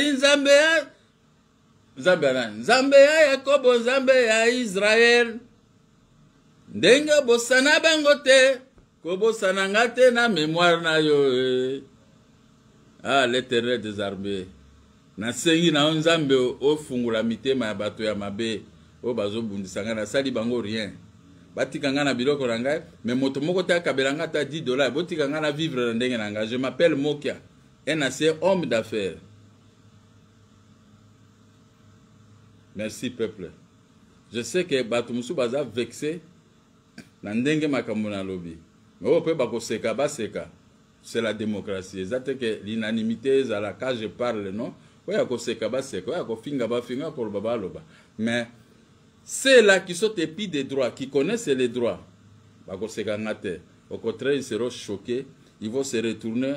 Nzambe ya Yakobo, Nzambe ya Israël. Ndenge bosana bangote, kobosana ngate na mémoire na yo. Ah, l'Éternel des armées. Na sengi na Nzambe o fungula mitema ya bato ya mabe. O bazo bundisanga na sali bango rien. Batikanga na biloko na ngai, mais moto moko ta kabelanga ta $10. Botikanga na vivre na ndenge na ngai. Je m'appelle Mokia, un ancien homme d'affaires. Merci peuple. Je sais que bato musu baza vexé na ndenge makambo na lobi. Mais on peut bako seka ba seka. C'est la démocratie. Exacte que l'unanimité est là quand je parle, non? Oui, à cause seka ba seka, oui, à cause finga ba finga pour baba loba. Mais ceux-là qui sont épis des droits, qui connaissent les droits, bako seka ngate. Au contraire, ils seront choqués. Ils vont se retourner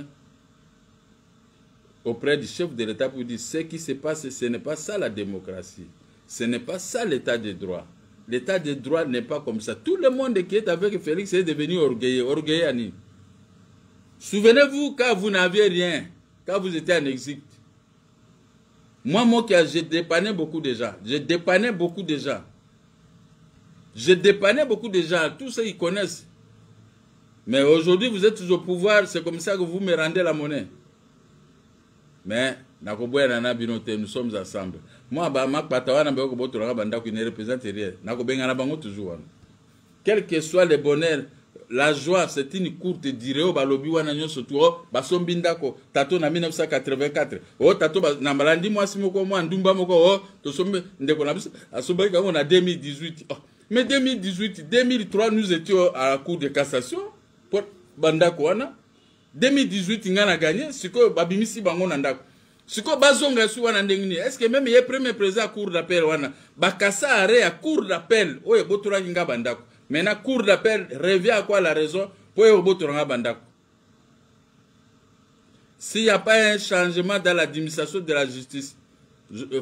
auprès du chef de l'État pour dire ce qui se passe, ce n'est pas ça la démocratie. Ce n'est pas ça l'état de droit. L'état de droit n'est pas comme ça. Tout le monde qui est avec Félix est devenu orgueilleux. Orgueilleux, Annie. Souvenez-vous quand vous n'aviez rien, quand vous étiez en exil. Moi, j'ai dépanné beaucoup de gens. J'ai dépanné beaucoup de gens. J'ai dépanné beaucoup de gens. Tous ceux qui connaissent. Mais aujourd'hui, vous êtes au pouvoir. C'est comme ça que vous me rendez la monnaie. Mais nous sommes ensemble. Moi, ne représente rien. Quel que soit le bonheur, la joie, c'est une courte durée. Tato na 1984. Oh, tato na malandi moi simoko moi ndumba moko oh, to sombe ndeko na biso asoba ka on a 2018. Oh, mais 2018, 2003 nous étions à la cour de cassation pour bandako wana. 2018 ngana gagné, siko babimisi bango na ndako. Siko bazonga su wana ndengini. Est-ce que même le premier président cour d'appel wana bakasa arrêt à cour d'appel oye botura nga bandako. Maintenant cour d'appel revient à quoi la raison pour oye botura nga bandako. S'il n'y a pas un changement dans l'administration de la justice,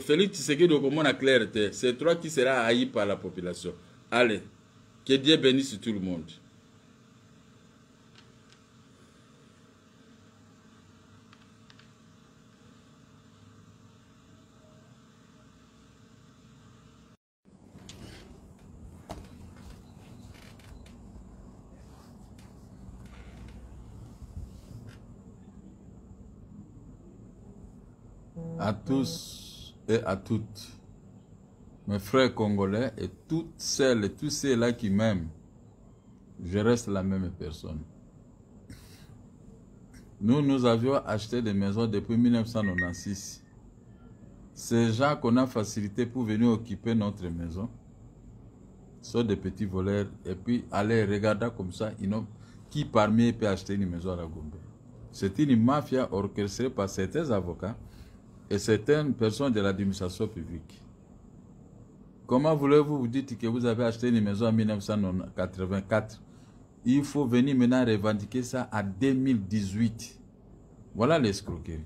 Félix Tshisekedi comment la clarté, c'est toi qui sera haï par la population. Allez, que Dieu bénisse tout le monde. À tous et à toutes, mes frères congolais et toutes celles et tous ceux-là qui m'aiment, je reste la même personne. Nous avions acheté des maisons depuis 1996. Ces gens qu'on a facilité pour venir occuper notre maison sont des petits voleurs et puis aller regarder comme ça, qui parmi eux peut acheter une maison à la Gombe. C'est une mafia orchestrée par certains avocats et certaines personnes de l'administration publique. Comment voulez-vous vous dire que vous avez acheté une maison en 1984? Il faut venir maintenant revendiquer ça à 2018. Voilà l'escroquerie.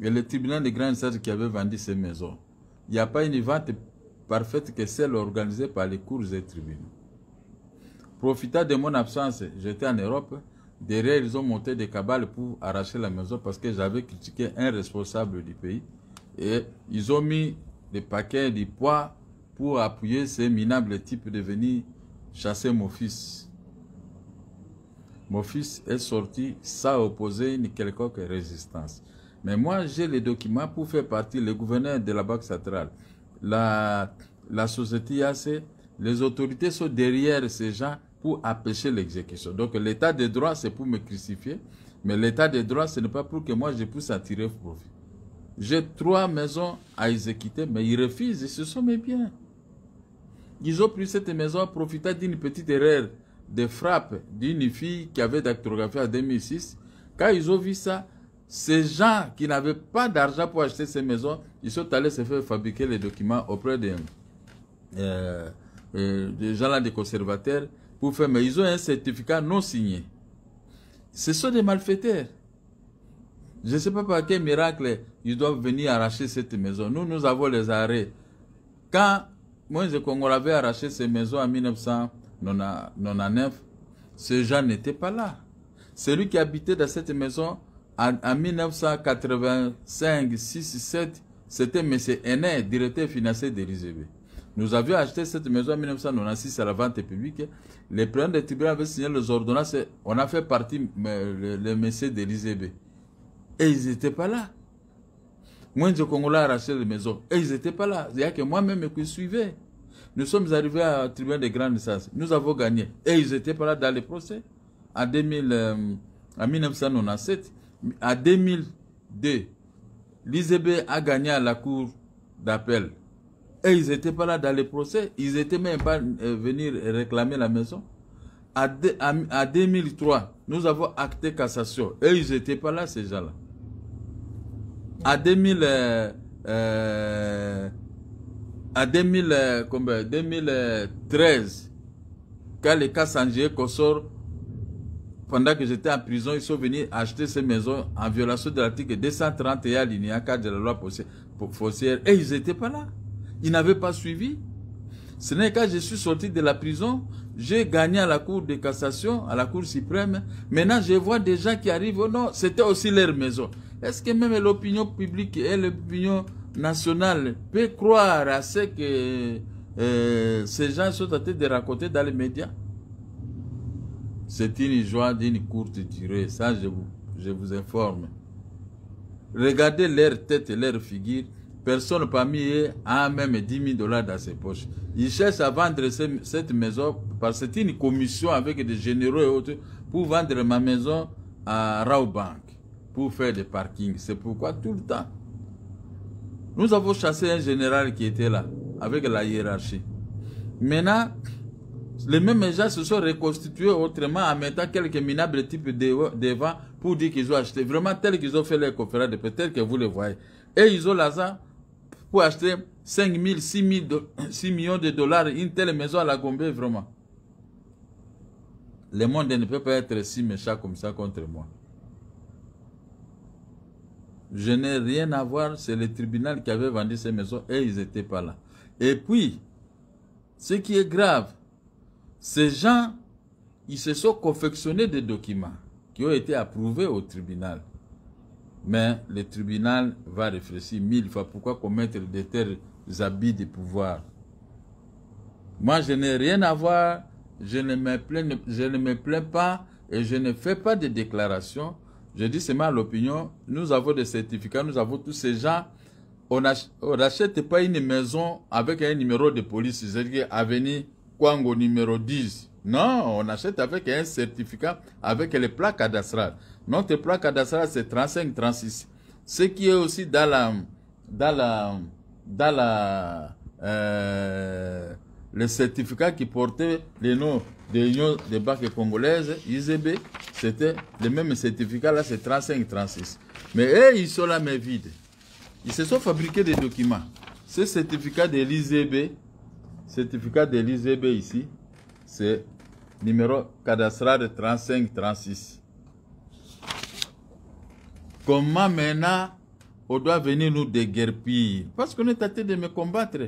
Et le tribunal de grande instance qui avait vendu ces maisons, il n'y a pas une vente parfaite que celle organisée par les cours et tribunaux. Profitant de mon absence, j'étais en Europe. Derrière, ils ont monté des cabales pour arracher la maison parce que j'avais critiqué un responsable du pays. Et ils ont mis des paquets de poids pour appuyer ces minables types de venir chasser mon fils. Mon fils est sorti sans opposer une quelconque résistance. Mais moi, j'ai les documents pour faire partie, le gouverneur de la Banque centrale, la société IAC, les autorités sont derrière ces gens pour empêcher l'exécution. Donc l'état de droit, c'est pour me crucifier, mais l'état de droit, ce n'est pas pour que moi je puisse en tirer profit. J'ai 3 maisons à exécuter, mais ils refusent, et ce sont mes biens. Ils ont pris cette maison profitant d'une petite erreur de frappe d'une fille qui avait dactylographié en 2006. Quand ils ont vu ça, ces gens qui n'avaient pas d'argent pour acheter ces maisons, ils sont allés se faire fabriquer les documents auprès des gens là, des conservateurs, pour faire, mais ils ont un certificat non signé. Ce sont des malfaiteurs. Je ne sais pas par quel miracle ils doivent venir arracher cette maison. Nous avons les arrêts. Quand Moïse Congolais avait arraché ces maisons en 1999, ces gens n'étaient pas là. Celui qui habitait dans cette maison En 1985, 6, 7, c'était M. Hennet, directeur financier de l'ISEB. Nous avions acheté cette maison en 1996 à la vente publique. Les présidents des tribunaux avaient signé les ordonnances. On a fait partie les messieurs de l'ISEB. Et ils n'étaient pas là. Moi, je Congolais a racheté les maisons. Et ils n'étaient pas là. C'est-à-dire que moi-même, je suivais. Nous sommes arrivés au tribunal de grande instance. Nous avons gagné. Et ils n'étaient pas là dans le procès. En 1997. En 2002, l'ISEB a gagné à la cour d'appel. Et ils n'étaient pas là dans le procès. Ils n'étaient même pas venus réclamer la maison. En 2003, nous avons acté cassation. Et ils n'étaient pas là, ces gens-là. En 2013, quand les cas Sanjé Kossor, pendant que j'étais en prison, ils sont venus acheter ces maisons en violation de l'article 231 alinéa 4 de la loi foncière. Et ils n'étaient pas là. Ils n'avaient pas suivi. Ce n'est quand je suis sorti de la prison, j'ai gagné à la Cour de cassation, à la Cour suprême. Maintenant, je vois des gens qui arrivent. Oh non, c'était aussi leur maison. Est-ce que même l'opinion publique et l'opinion nationale peut croire à ce que ces gens sont en train de raconter dans les médias? C'est une joie d'une courte durée. Ça, je vous informe. Regardez leur tête et leur figure. Personne parmi eux a même 10 000 $ dans ses poches. Ils cherchent à vendre cette maison parce que c'est une commission avec des généraux et autres pour vendre ma maison à Rawbank pour faire des parkings. C'est pourquoi tout le temps, nous avons chassé un général qui était là avec la hiérarchie. Maintenant, les mêmes gens se sont reconstitués autrement en mettant quelques minables types devant pour dire qu'ils ont acheté. Vraiment tel qu'ils ont fait les conférences de peut-être que vous les voyez. Et ils ont l'argent pour acheter 5 000, 6 millions de dollars, une telle maison à la Gombe, vraiment. Le monde ne peut pas être si méchant comme ça contre moi. Je n'ai rien à voir, c'est le tribunal qui avait vendu ces maisons et ils n'étaient pas là. Et puis, ce qui est grave, ces gens, ils se sont confectionnés des documents qui ont été approuvés au tribunal. Mais le tribunal va réfléchir 1000 fois. Pourquoi commettre de tels abus de pouvoir? Moi, je n'ai rien à voir. Je ne me plains pas et je ne fais pas de déclaration. Je dis seulement l'opinion. Nous avons des certificats. Nous avons tous ces gens. On n'achète pas une maison avec un numéro de police. C'est-à-dire avenue Kwango numéro 10. Non, on achète avec un certificat avec les plaques cadastrales. Notre plaque cadastrale, c'est 35-36. Ce qui est aussi le certificat qui portait le nom de l'Union des banques congolaises, ISEB, c'était le même certificat, là, c'est 35-36. Mais eux, ils sont là, mais vides. Ils se sont fabriqués des documents. Ce certificat de l'ISEB, ici, c'est numéro cadastral 35-36. Comment maintenant on doit venir nous déguerpir? Parce qu'on est tenté de me combattre.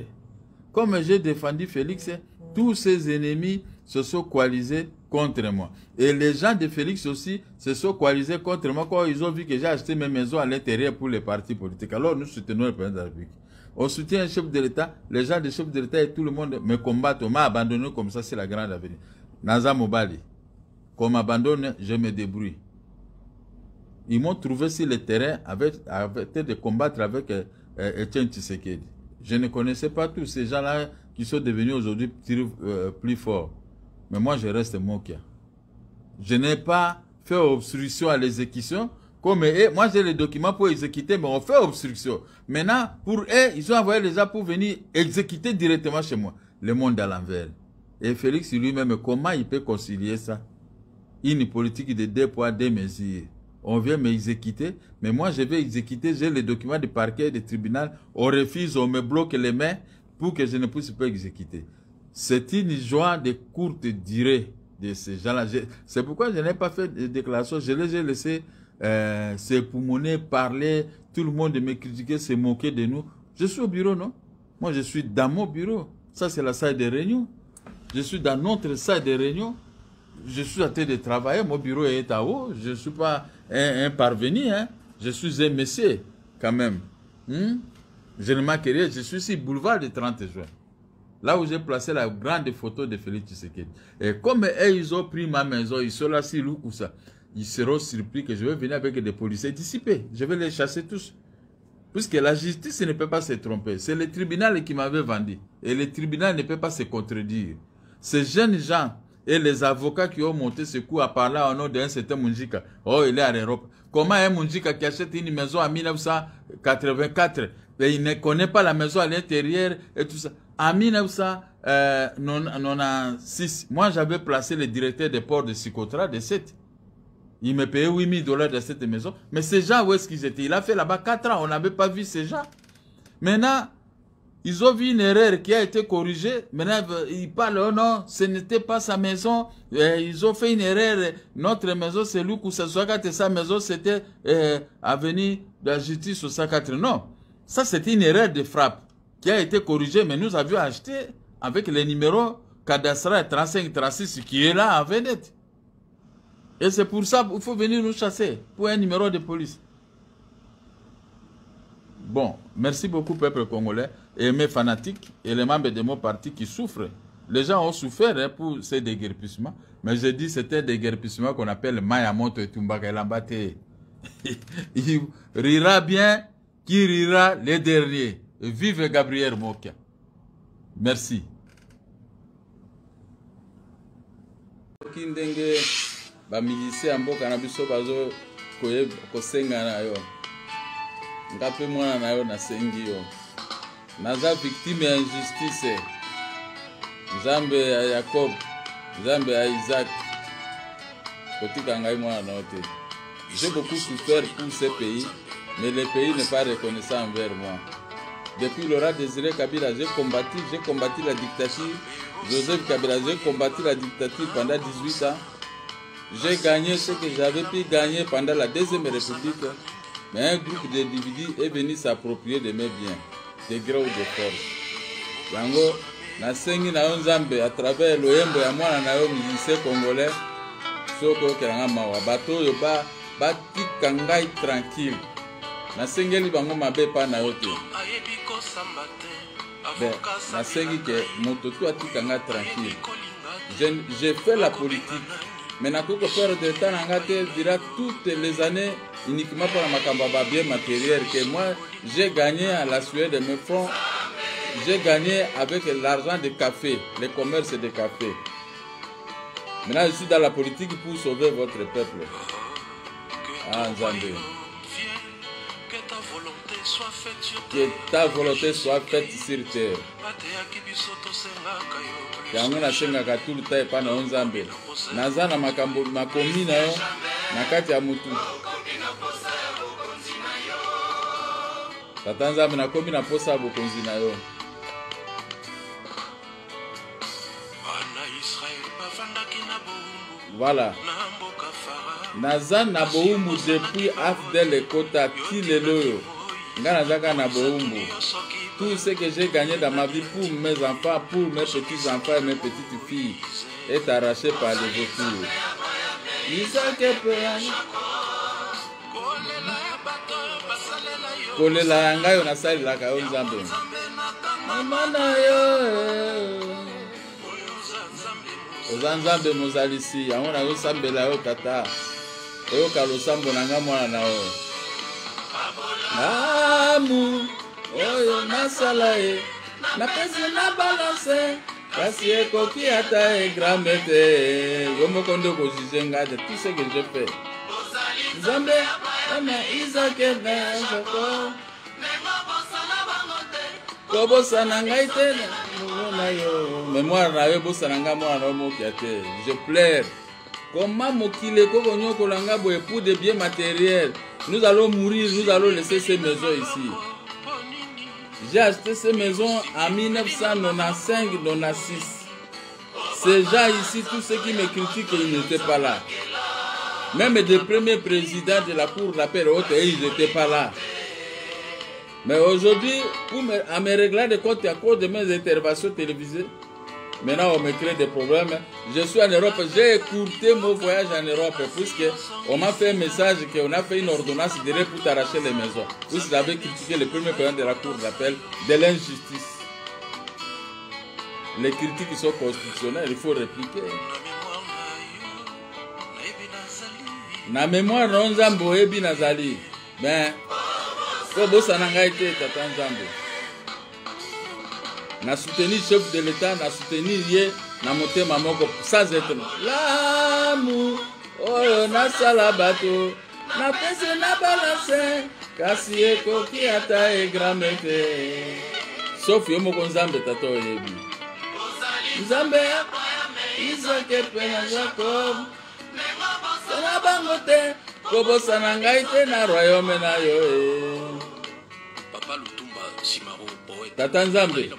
Comme j'ai défendu Félix, tous ses ennemis se sont coalisés contre moi. Et les gens de Félix aussi se sont coalisés contre moi quand ils ont vu que j'ai acheté mes maisons à l'intérieur pour les partis politiques. Alors nous soutenons le président de la République. On soutient un chef de l'État, les gens des chefs de l'État et tout le monde me combattent. On m'a abandonné comme ça, c'est la grande avenir. Naza Mobali, qu'on m'abandonne, je me débrouille. Ils m'ont trouvé sur le terrain avec de combattre avec Etienne Tshisekedi. Je ne connaissais pas tous ces gens-là qui sont devenus aujourd'hui plus forts. Mais moi, je reste Mokia. Je n'ai pas fait obstruction à l'exécution. Comme eux, moi, j'ai les documents pour exécuter, mais on fait obstruction. Maintenant, pour eux, ils ont envoyé les gens pour venir exécuter directement chez moi. Le monde à l'envers. Et Félix lui-même, comment il peut concilier ça? Une politique de 2 poids, 2 mesures. On vient m'exécuter, mais moi je vais exécuter, j'ai les documents du parquet, du tribunal, on refuse, on me bloque les mains pour que je ne puisse pas exécuter. C'est une joie de courte durée de ces gens-là. C'est pourquoi je n'ai pas fait de déclaration, je les ai laissés s'époumoner, parler, tout le monde me critiquer, se moquer de nous. Je suis au bureau, non? Moi je suis dans mon bureau, ça c'est la salle de réunion. Je suis dans notre salle de réunion. je suis en train de travailler, mon bureau est à haut, je ne suis pas un parvenu, hein. Je suis un monsieur, quand même. Je ne manque rien, je suis ici, boulevard du 30 juin. Là où j'ai placé la grande photo de Félix Tshisekedi. Et comme eux, ils ont pris ma maison, ils sont là, si loup ou ça, ils seront surpris que je vais venir avec des policiers dissipés. Je vais les chasser tous. Puisque la justice ne peut pas se tromper. C'est le tribunal qui m'avait vendu. Et le tribunal ne peut pas se contredire. Ces jeunes gens et les avocats qui ont monté ce coup à parler au nom d'un certain Mungika. Oh, il est en Europe. Comment un Mungika qui achète une maison en 1984 et il ne connaît pas la maison à l'intérieur et tout ça. En 1996, moi j'avais placé le directeur des ports de Socotra de 7. Il me payait 8 000 $ de cette maison. Mais ces gens, où est-ce qu'ils étaient? Il a fait là-bas 4 ans. On n'avait pas vu ces gens. Maintenant, ils ont vu une erreur qui a été corrigée. Maintenant, ils parlent, oh non, ce n'était pas sa maison. Ils ont fait une erreur. Notre maison, c'est lui qui s'est et sa maison, c'était avenue de la justice au 104. Non. Ça, c'était une erreur de frappe qui a été corrigée. Mais nous avions acheté avec les numéros cadastral 35-36 qui est là en vedette. Et c'est pour ça qu'il faut venir nous chasser, pour un numéro de police. Bon, merci beaucoup peuple congolais et mes fanatiques et les membres de mon parti qui souffrent. Les gens ont souffert hein, pour ces déguerpissements, mais je dis c'était un déguerpissement qu'on appelle Mayamoto et Tumbaka Lambate. Il rira bien, qui rira les derniers. Vive Gabriel Mokia. Merci. Ba musicien mboka na biso bazo kosenga na yo ngape mwana na yo na sengi yo naza victime ya injustice Nzambe ya Jacob Nzambe ya Isaac kotika ngai mwana na yote. J'ai beaucoup souffert pour ce pays mais le pays n'est pas reconnaissant envers moi. Depuis Laurent Désiré Kabila j'ai combattu la dictature. Joseph Kabila j'ai combattu la dictature pendant 18 ans. J'ai gagné ce que j'avais pu gagner pendant la Deuxième République, mais un groupe d'individus est venu s'approprier de mes biens, de gré ou de force. Yango, na sengi na yo Nzambe à travers loyembo ya mwana na yo musicien congolais, soko kelanga mawa bato yo ba tika ngai tranquille. Na sengeli bango mabe pa na yo te. Na sengi ke moto to atika ngai tranquille. J'ai fait la politique. Mais n'a pas peur de temps durant toutes les années uniquement pour ma bien matériel que moi j'ai gagné à la sueur de mes fonds. J'ai gagné avec l'argent de café, le commerce de café. Maintenant je suis dans la politique pour sauver votre peuple. Ah Nzambe. Que ta volonté soit faite sur terre. Yango na senga tout le temps pa na Nzambe. Naza na makambo makomi na yo na kati ya mutu. Tata Nzambe na komi na posa bokonzi na yo. Voilà. Naza na boumbu depuis Afdel Ekota Kilelo. Ngana na boumbu. Tout ce que j'ai gagné dans ma vie pour mes enfants, pour mes petits-enfants et mes petites-filles est arraché par les vautours. Kolela yanga yo na sali la ka Nzambe. Mama na yo. Nzambe mozalisi, yango na yo sambela yo tata. Oyo kalo sambo nanga mwana na yo. Amu oyo nasala ye na pesi na balance kasi ekoki ata egramete yo moko nde kozije nga de tout ce que je fais. Nzambe ama Isaac na Jacob kobosana ngai te na yo mémoire na yo bosana nga mwana mokia te. Je pleure. Comment mokile ko nyokola nga boye pour des biens matériels. Nous allons mourir, nous allons laisser ces maisons ici. J'ai acheté ces maisons en 1995-96. Ces gens ici, tous ceux qui me critiquent, ils n'étaient pas là. Même les premiers présidents de la Cour d'appel haute, ils n'étaient pas là. Mais aujourd'hui, à me régler de compte à cause de mes interventions télévisées, Maintenant, on me crée des problèmes. Je suis en Europe, j'ai écourté mon voyage en Europe puisque on m'a fait un message qu'on a fait une ordonnance direct pour t'arracher les maisons. Puisque j'avais critiqué le premier président de la Cour d'appel de l'injustice. Les critiques qui sont constitutionnelles, il faut répliquer. Na mémoire, Nzambo Ebi Nazali. Ben, Kobo Sananga été Tata Nzambo. Na soutenu chef de l'État, na soutenu lié, na monté mamoko, sans être. L'amour, oh, na salabato, na pese na balance, kasi eko ki ata e gramete. Sauf yo moko Nzambe tato Ebi. Nzambe, Isaac pena Jacob. Sana bangote, Kobo Sananga été na royaume na yo. Papa Lutumba Simaro poète. Tata Nzambe.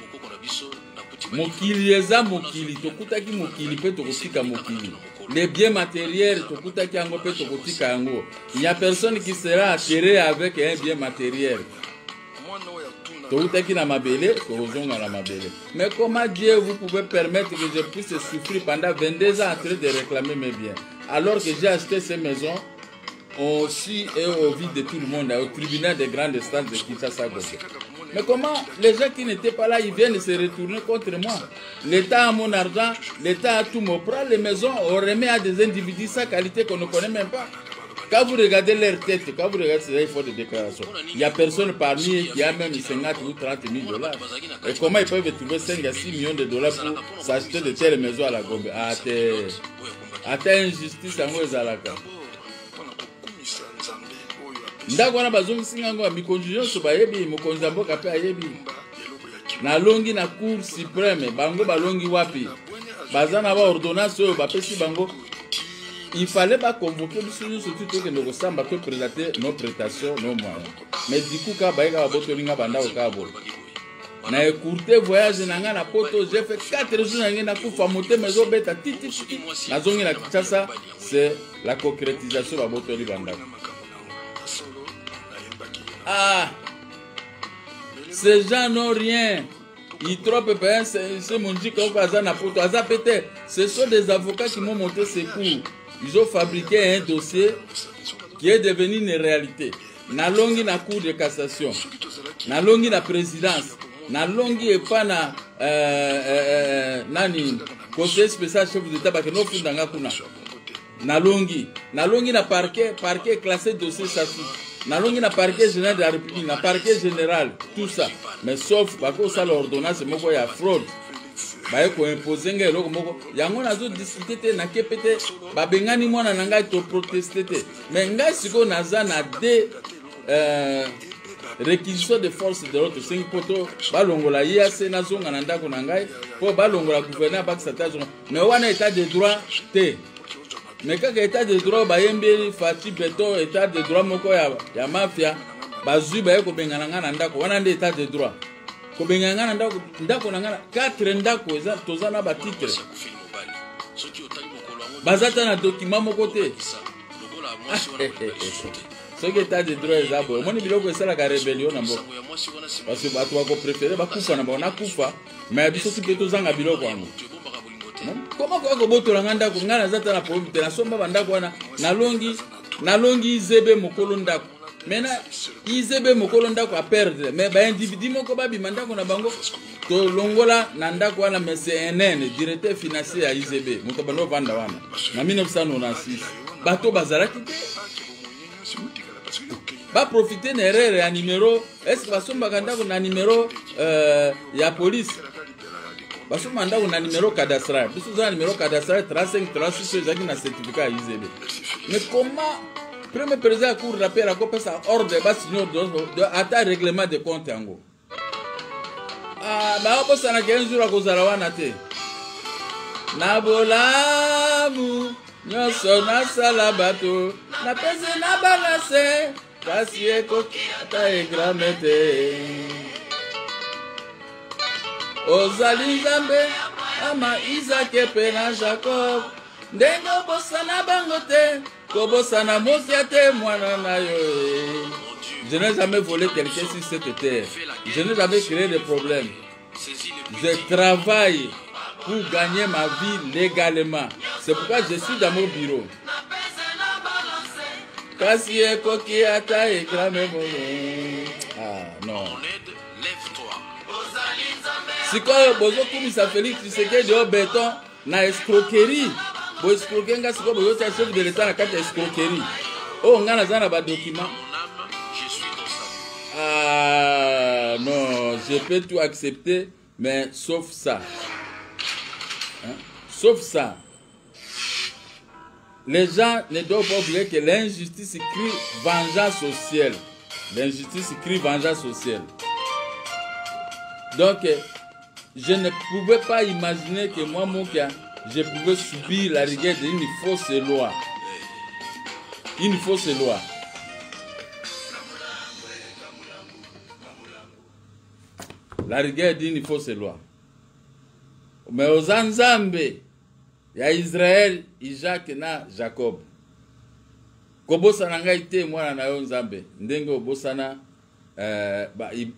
Mokili eza mokili, tokutaki mokili pe tokotika mokili. Les biens matériels, tokutaki yango pe tokotika yango. Il n'y a personne qui sera atterré avec un bien matériel. Tokutaki na mabele, tokozonga na mabele. Mais comment Dieu vous pouvez permettre que je puisse souffrir pendant 22 ans en train de réclamer mes biens, alors que j'ai acheté ces maisons aussi et au vide de tout le monde, au tribunal des grandes instances de Kinshasa. Mais comment les gens qui n'étaient pas là, ils viennent se retourner contre moi? L'État a mon argent, l'État a tout, me prend les maisons, on remet à des individus sans qualité qu'on ne connaît même pas. Quand vous regardez leur tête, quand vous regardez ces efforts de déclaration, il n'y a personne parmi eux qui a même 50 ou 30 000 $. Et comment ils peuvent trouver 5 à 6 millions de dollars pour s'acheter de telles maisons à la Gombe? Ate injustice yango ezalaka. Ndako wana bazongisinga ngo mikonzi nyonso bayebi, mokonzi ya mboka pe ayebi. Nalongi na Cour suprême, bango balongi wapi? Baza na ba ordonnance oyo bapesi bango. Il fallait pas convoquer surtout que nous ressemblons à présenter nos prestations, nos moyens. Mais du coup, quand il y a un banda au Cabo, na écourté voyage na poto, j'ai fait 4 jours na kufa monter mes obeta titi titi. Na zongi na Kinshasa, c'est la concrétisation de Botoli banda. Ah, ces gens n'ont rien. Ils trouvent bien, c'est mon dit qu'on va na poto. Ce sont des avocats qui m'ont monté ces cours. Ils ont fabriqué un dossier qui est devenu une réalité. Nalongi na cour de cassation, nalongi na présidence, nalongi et pas na nani conseiller spécial chef d'État parce que nous fundanga kuna. Nalongi na parquet classé dossier statut. Nalongi na parquet général de la République, na parquet général, tout ça. Mais sauf parce que ça l'ordonnance moko ya fraude. Baye ko imposer ngai loko moko yango nazo discuter te na kepete babengani mwana na ngai to protester te mais ngai siko naza na de réquisition de force de l'autre 5 poto balongola IAC nazonga na ndako na ngai po balongola gouverneur bakisatazo mais wana état de droit te mais kaka état de droit bayembi Fati Beto état de droit moko ya mafia bazui baye ko bengana nga na ndako wana nde état de droit ko bengana ndako na ngana 4 ndako eza tozana ba titre bazata na document moko te ce qui état de droit eza bo moni biloko esala ka rébellion na mboka parce que bato bako préférer bakufa na bona kufa mais biso ti peto zanga biloko yango comment ko botola nganda ko ngana zata na problème te na somba bandako wana nalongi zebe mokolo ndako. Maintenant, Izebe mokolo ndako a perdre, mais ba individu moko ba bimanda ko na bango to longola na ndako wana mais c'est un directeur financier à Izebe, moto bano vanda wana. Na 1996, bato bazalaki te. Ba profiter na erreur ya numéro, est-ce que basomba kanda ko na numéro ya police. Basomba ndako na numéro cadastral. Biso za numéro cadastral 35 36 zaki na certificat à Izebe. Mais comment premier président cour d'appel a coupé ça ordre de signor de ata règlement de compte yango. Ah ba obo sana 15 jours ko zarawana te. Na bolamu nyoso na salabato na pese na balance kasi eko ata egramete. Ozali Nzambe ama Isaac pe na Jacob ndengo bosana bangote. Je n'ai jamais volé quelqu'un sur cette terre. Je n'ai jamais créé de problème. Je travaille pour gagner ma vie légalement. C'est pourquoi je suis dans mon bureau. Kasi ekoki ata ekrame mono. Ah non. Sikoyo bozo kumisa Félix Tshisekedi au béton na escroquerie. Bo escroquer nga sikoyo bozo ta chef de l'état na kati escroquerie. Oh nga naza na ba document. Ah non, je peux tout accepter mais sauf ça. Hein? Sauf ça. Les gens ne doivent pas oublier que l'injustice crie vengeance au ciel. L'injustice crie vengeance au ciel. Donc, je ne pouvais pas imaginer que moi, mon cas, je pouvais subir la rigueur d'une fausse loi. Une fausse loi. La rigueur d'une fausse loi. Mais aux Anzambé, il y a Israël, Isaac na Jacob. Kobosana ngai te mwana na yo Nzambe. Ndenge obosana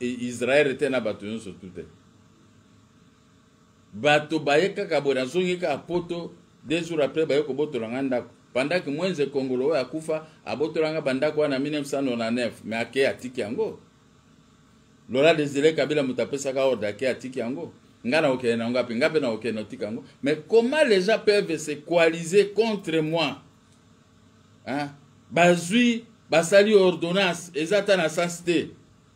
Israël était na bato nyonso tout. Bato baye kaka bona zongi ka poto 2 jours après baye kobotola nganda. Pendant que Moïse Kongolo akufa abotolanga bandako na 1999 mais ake atiki yango. Lola Désiré Kabila mutapesaka ordre ake atiki yango. Ngana ok na ngapi ngapi na ok na tikango. Mais comment les gens peuvent se coaliser contre moi? Hein? Bazui basali ordonnance ezata na sensité.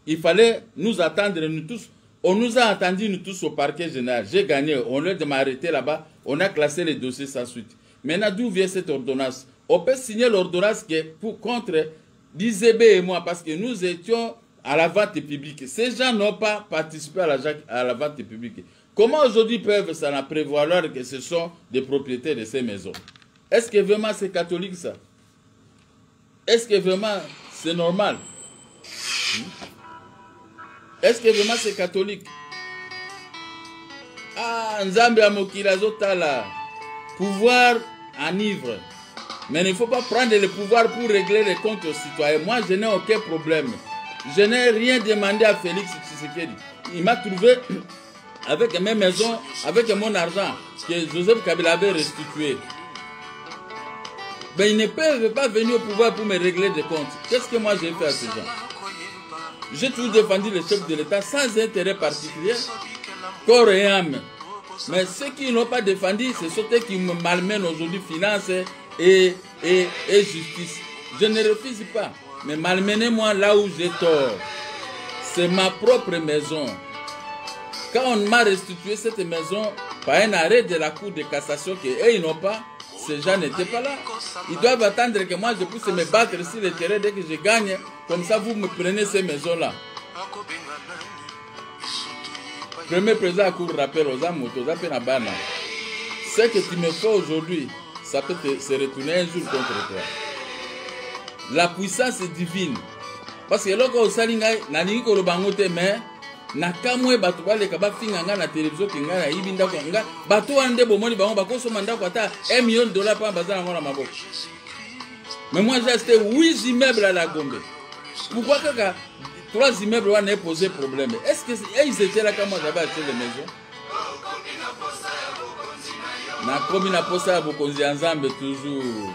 Il fallait nous attendre nous tous. On nous a attendus nous tous au parquet général. J'ai gagné, on leur de m'arrêter là-bas, on a classé les dossiers sans suite. Maintenant d'où vient cette ordonnance? On peut signer l'ordonnance qui est pour contre Dizébé et moi parce que nous étions à la vente publique. Ces gens n'ont pas participé à la vente publique. Comment aujourd'hui peuvent s'en prévoir que ce sont des propriétaires de ces maisons? Est-ce que vraiment c'est catholique ça? Est-ce que vraiment c'est normal? Est-ce que vraiment c'est catholique? Ah, Nzambe Amokila Zotala. Pouvoir enivre. Mais il ne faut pas prendre le pouvoir pour régler les comptes aux citoyens. Moi, je n'ai aucun problème. Je n'ai rien demandé à Félix Tshisekedi. Il m'a trouvé avec mes maisons, avec mon argent que Joseph Kabila avait restitué. Mais ils ne peuvent pas venir au pouvoir pour me régler des comptes. Qu'est-ce que moi j'ai fait à ces gens? J'ai toujours défendu le chef de l'État sans intérêt particulier, corps et âme. Mais ceux qui n'ont pas défendu, ce sont ceux qui me malmènent aujourd'hui, finances et justice. Je ne refuse pas. Mais malmenez-moi là où j'ai tort. C'est ma propre maison. Quand on m'a restitué cette maison par un arrêt de la Cour de cassation que eux, ils n'ont pas, ces gens n'étaient pas là. Ils doivent attendre que moi je puisse me battre sur le terrain dès que je gagne. Comme ça, vous me prenez ces maisons-là. Premier président à Cour rappel aux âmes, ce que tu me fais aujourd'hui, ça peut se retourner un jour contre toi. La puissance est divine. Parce que lorsque salinga nalingi ko lobangote mais nakamwe bato baleka bafinga nga na télévision kinga na ibinda ko nga bato ande bomoni bango bakoso mandako ata $1 million pa bazana ngona maboko. Mais moi j'ai acheté 8 immeubles à la Gombe. Pourquoi kaka 3 immeubles on a posé problème? Est-ce que ils étaient là quand moi j'avais acheté les maisons? Na komi na posa bokonzi Nzambe toujours.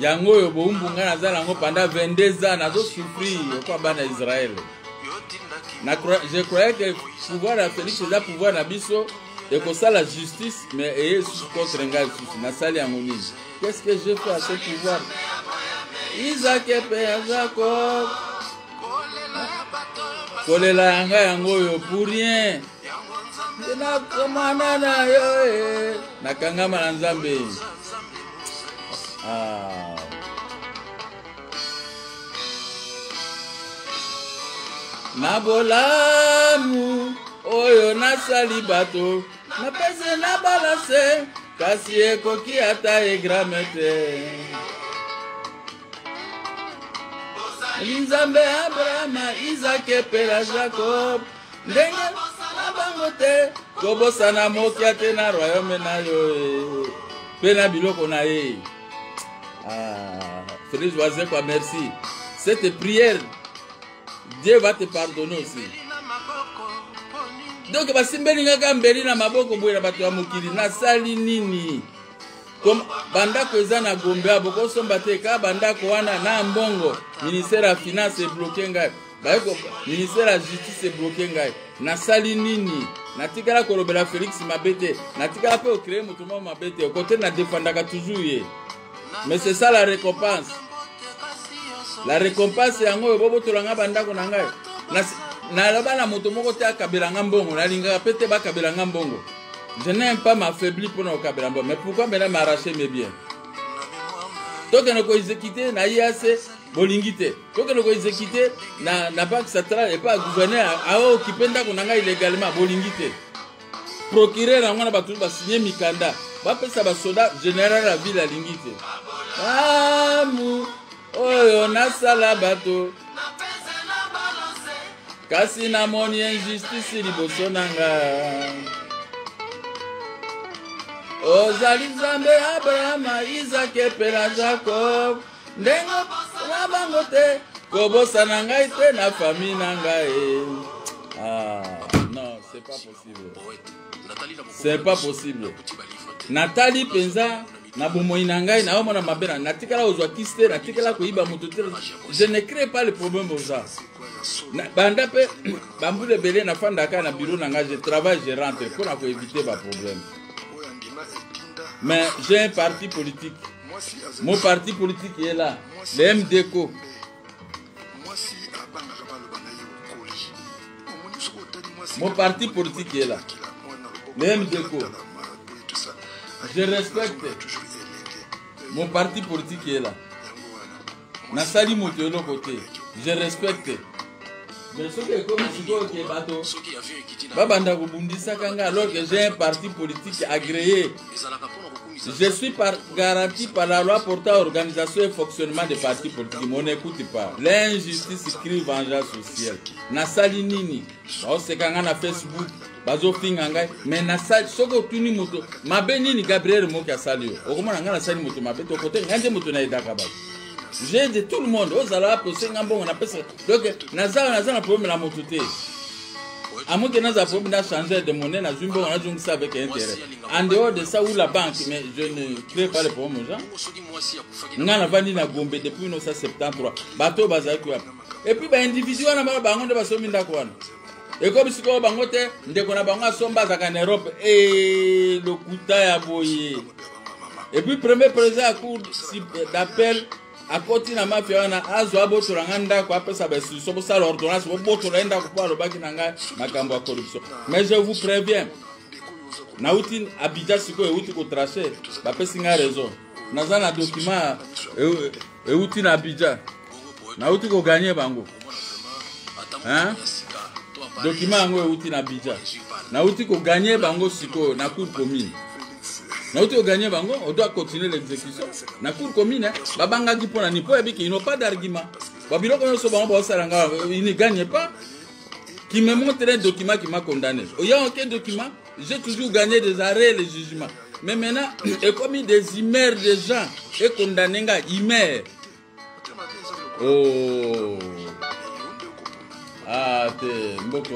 Yango yo boumbu nga nazala ngo pendant 22 ans nazo souffrir kwa bana Israël. Je croyais que pouvoir à Félix c'est pouvoir na biso et que ça la justice mais et contre nga na sali yango nini. Qu'est-ce que je fais à ce pouvoir? Isaac et Jacob. Kolela yanga yango yo pour rien. Nakangama na Nzambe. Ah. Nabolamu oyo nasali bato napese na balase kasi ekoki ata egramete. Nzambe Abrahama, Isaac et Jacob ndenge bangote kobosana mokia te na royaume na yo pe na biloko na ye. Ah, Félix Oazekwa, merci. Cette prière Dieu va te pardonner aussi. Donc basimbeli ngaka mbeli na maboko boye na bato ya mokili na sali nini. Comme bandako eza na Gombe aboko somba te ka bandako wana na mbongo ministère ya finance bloqué ngai. Bayeko ministère ya justice bloqué ngai. Na sali nini. Natikala kolobela Félix Mabete, natikala pe créer mutumo Mabete, au côté na défendaka toujours yé. Mais c'est ça la récompense. La récompense yango bobo tolanga bandako na ngai. Na loba na moto moko te akabela ngambongo, na linga pete ba kabela ngambongo. Je n'aime pas m'affaiblir pour na kabela mbongo, mais pourquoi maintenant m'arracher mes biens? Donc on ko exécuter na IAC bolingité. Donc on ko exécuter na banque centrale et pas gouverner a occupé ndako na ngai illégalement bolingité. Procureur na ngona batu ba signer mikanda. Ba pesa ba soda général la ville à lingité. Amu oyo nasala bato. Kasi na moni injustice liboso nanga. Ozali Nzambe Abraham, Isaac et Jacob. Ndengo wabango te kobosa na ngai te na famille na ngai. Ah non, c'est pas possible. C'est pas possible. Nathalie penza na bomoi na ngai na omona mabena natikala ozwa kiste natikala koiba moto te. Je ne crée pas le problème aux gens. Banda pe bambule belé na fandaka na bureau na ngai, je travaille, je rentre pour éviter ba problème. Mais j'ai un parti politique. Mon parti politique est là, le MDECO. Mon parti politique est là, le MDECO. Je respecte. Mon parti politique est là. Nasali Moutelo côté. Je respecte. Mais ce qui est comme si tu bateau, Babanda Bundisa Kanga, alors que j'ai un parti politique agréé. Je suis garanti par la loi portant organisation et fonctionnement des partis politiques. On n'écoute pas. L'injustice crie vengeance sociale. Nasali Nini. C'est quand on a Facebook. Bazo Fingangai. Mais Nasali, Soko Tuni Moto. Mabe Nini Gabriel Moka Salio. Au comment on a sali Moto Mabe. Au côté, Ngande Moto Naïda Kabak. J'ai de tout le monde. Aux alas, pour Singambon, on appelle ça. Donc, Nazar a problème la mototé. À moins que Nazar a problème de changer de monnaie, na Zumbo, on a joué ça avec intérêt. En dehors de ça, ou la banque, mais je ne crée pas le problème aux gens. Nous avons vendu na Gombe depuis 1973. Bateau Bazakouap. Et puis, individu, on a bangon de Basominda Kouan. Et comme si on a bangoté, on a bangon à Somba en Europe. Et le Kouta a boyé. Et puis, premier président à cour d'appel. À côté de la mafia, on a azoabo turanganda kwa pesa besi sobo sa l'ordonnance bobo turenda kwa lo baki nanga makambo ya corruption. Mais je vous préviens, na uti Abidjan siko e uti ko tracer, ba pesi nga raison. Naza na document e uti na Abidjan. Na uti ko gagner bango. Hein? Document ngo e uti na Abidjan. Na uti ko gagner bango siko na cour commune. Na uti gagner bango, on doit continuer l'exécution. Na cour commune, babanga qui pona ni po ebiki, ils n'ont pas d'argument. Babilo ko so bango ba salanga, ils ne gagnent pas. Qui me montre un document qui m'a condamné. Il y a aucun document, j'ai toujours gagné des arrêts, les jugements. Mais maintenant, et comme des immères des gens, et condamné nga immères. Oh. Ah, te mboko.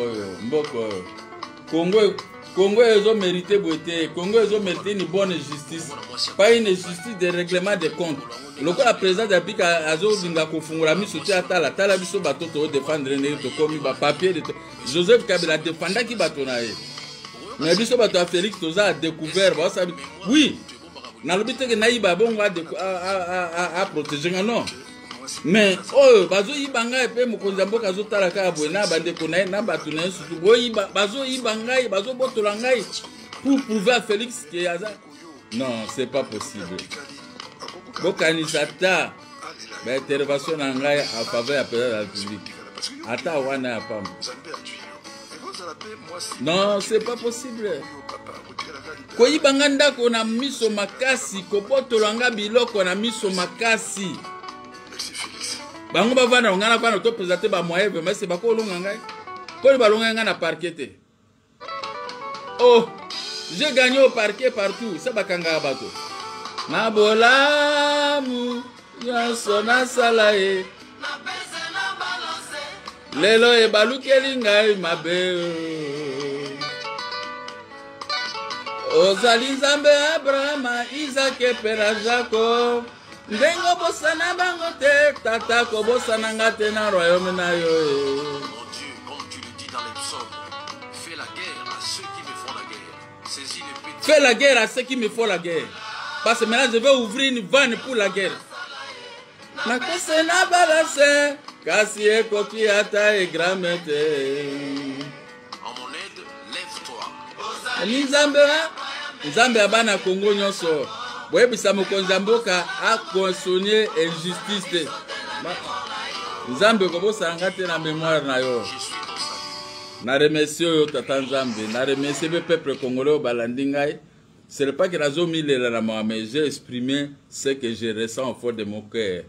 Congo ils ont mérité beauté. Congo ils ont mérité une bonne justice. Pas une justice de règlement des comptes. Le cas la présidente de l'Afrique a Zinga Kofungula mis soutien à Tala Biso Bato to défendre les commis papier de Joseph Kabila défendant qui batonaye. Mais Biso Bato Félix Toza a découvert. Oui, dans le but que Naïba Bongo a protégé non. Mais oh bazo ibanga epe mokonzi mboka azotala ka abwena bande konaye na batu na surtout boyi bazo ibanga bazo botola ngai pour prouver à Félix que yaza. Non, c'est pas possible. Bokanisa ta ba intervention na ngai en faveur de la République. Ata wana ya pam. Non, c'est pas possible. Ko ibanga ndako na miso makasi ko botola nga biloko na miso makasi. Bango bavana ngana bana to présenter ba moyen mais c'est pas ko longa ngai ko ba longa ngana parquet. Oh, j'ai gagné au parquet partout, ça bakanga bato. Na bolamu ya sona salae. lelo ebalukeli ngai mabe ozali nzambe Abrahama Isaac pe na Jacob ndengo bosana bango te tata ko bosana ngate na royaume na yo Mon Dieu, comme tu le dis dans les psaumes, fais la guerre à ceux qui me font la guerre. Saisis l'épée. Fais la guerre à ceux qui me font la guerre. Parce que maintenant je vais ouvrir une vanne pour la guerre. Nakose na balase kasi ekoki ata egramete. En mon aide, lève-toi. Ni Nzambe abana Congo nyonso. Boyebisa mokonzi mboka akonsonye injustice te. Nzambe kobosanga te na mémoire na yo. Je suis ton salut. Na remercie yo tata Nzambe, na remercie le peuple congolais balandi ngai. Ce n'est pas que la zone mais j'ai exprimé ce que je ressens au fond de mon cœur.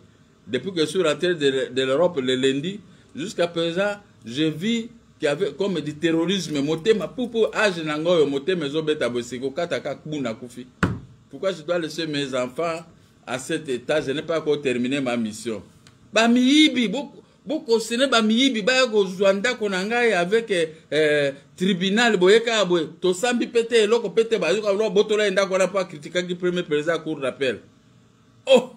Depuis que je suis rentré de l'Europe le lundi, jusqu'à présent, je vis qu'il y avait comme du terrorisme. Pourquoi je dois laisser mes enfants à cet état? Je n'ai pas encore terminé ma mission. Bamiyibi, beaucoup de bamiyibi, avec tribunal, boyeka boy, to sambi pete, loko pete, botola enda qu'on a pas critiqué qui premier président cour d'appel. Oh,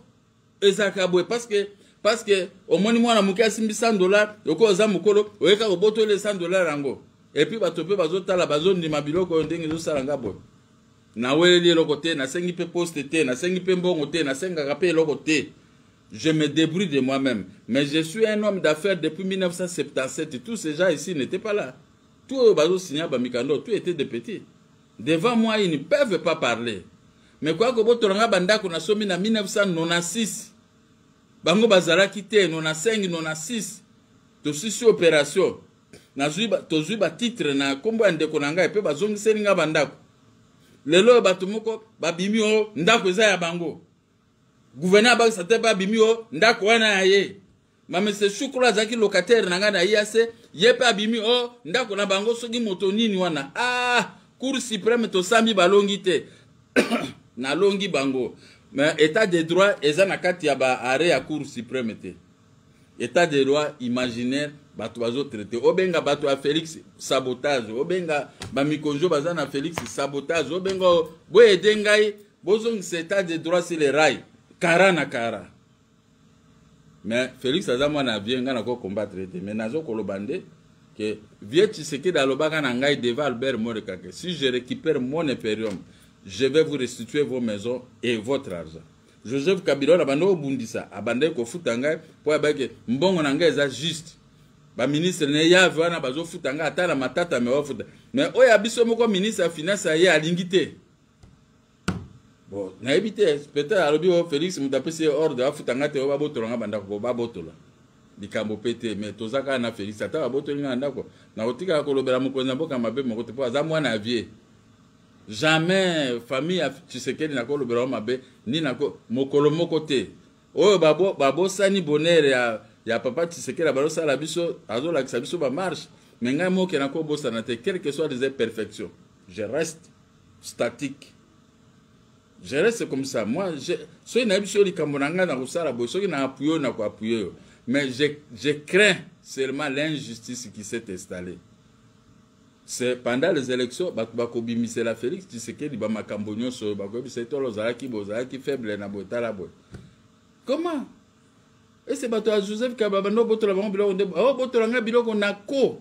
ezakabwe parce que au moins moi na mukia simbi $100, yoko za mukolo, oyeka botola $100 rango. Et puis batope bazotala bazoni mabiloko ndenge zo salanga boy. Na weli loko te, na sengi pe poste te, na sengi pe mbongo te, na senga kapé loko te. Je me débrouille de moi-même. Mais je suis un homme d'affaires depuis 1977. Tous ces gens ici n'étaient pas là. Tout tout était des petits. Devant moi, ils ne peuvent pas parler. Mais quoi que Botoranga Bandako na somi na 1996. Bango Bazara quitté, 95, 96. Tout sur opération. Na zuiba titre na kombo andeko nanga et pe bazongi seninga bandako. Lelo batumoko babimio ndako za ya bango. Gouverneur ba sate ba bimio ndako wana ye. Mame se shukula zaki locataire nanga na IAC yepe abimi o ndako na bango soki moto nini wana. Ah, Cour suprême to sami balongi te. Na longi bango. Mais état de droit eza na kati ya ba arrêt ya Cour suprême te. État de droit imaginaire bato bazo traité. Obenga bato a Félix sabotage. Obenga ba mikonjo bazana Félix sabotage. Obenga boye dengai bozong état de droit c'est les rails. Kara na kara. Mais Félix Azamwa na bien ngana ko combattre. Mais nazo kolobande que vieux Tshisekedi alobaka na ngai devant Albert Morekake. Si je récupère mon impérium, je vais vous restituer vos maisons et votre argent. Joseph Kabila na bando bundisa abande ko futangai po abake mbongo na ngai za juste. Ba ministre ne ya wana bazo futanga ata na matata me wafuta. Mais oya biso moko ministre ya finance ya alingite. Bon, na évité peut-être alobi Félix mutapesi ordre afutanga te oba botolanga banda ko ba botola. Likambo pété mais tozaka na Félix ata ba botolinga ndako. Na otika ko lobela mokonza mboka mabe moko te po aza mwana avier. Jamais famille a Tshisekedi na ko lobela mabe ni na ko mokolo moko te. Oyo babo sani bonheur ya papa Tshisekedi balo sala biso azola kisa biso ba marche. Mais ngai moke na ko bosa na te quelles que soient les imperfections. Je reste statique. Je reste comme ça. Moi, soy na biso likambo nanga na kusala boy, soki na appuyer na ko appuyer. Mais je crains seulement l'injustice qui s'est installée. C'est pendant les élections, bako bimise la Félix Tshisekedi ba makambo nyonso bako bimise tolo zalaki bozalaki faible na botala boy. Comment? Et c'est bato à Joseph Kabila no botola bango biloko nde oh botola nga biloko na ko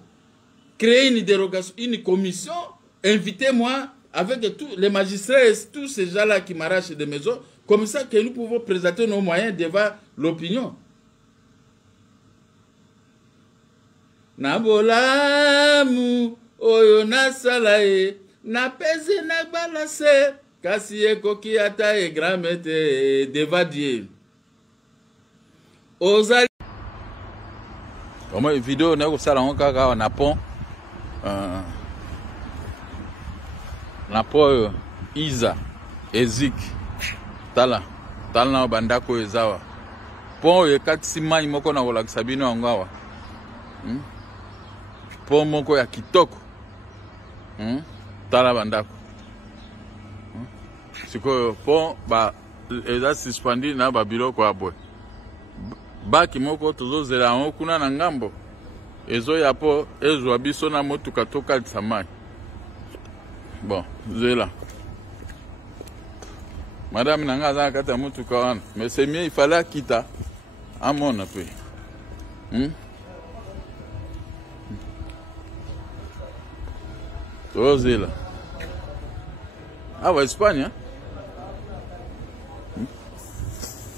créer une dérogation, une commission, invitez-moi avec tous les magistrats et tous ces gens-là qui m'arrachent des maisons, comme ça que nous pouvons présenter nos moyens devant l'opinion. Nabolamu oyo nasalae na pese na balase kasi ekoki ata egramete devadie. Ozali comment vidéo na ko sala ngaka na pont na po Iza Ezik tala na bandako ezawa po ye katisi mai moko na kolakisa bino ngawa po moko ya kitoko tala bandako siko po ba eza suspendi na ba biloko abwe baki moko tozozela ngo kuna na ngambo ezoya po ezwa biso na motuka tokalisa mai. Bon, zela. Madame nanga za kata motuka wana. Mais c'est mieux, il fallait quitter. À mon appui. Zela. Ah ouais, Espagne, hein?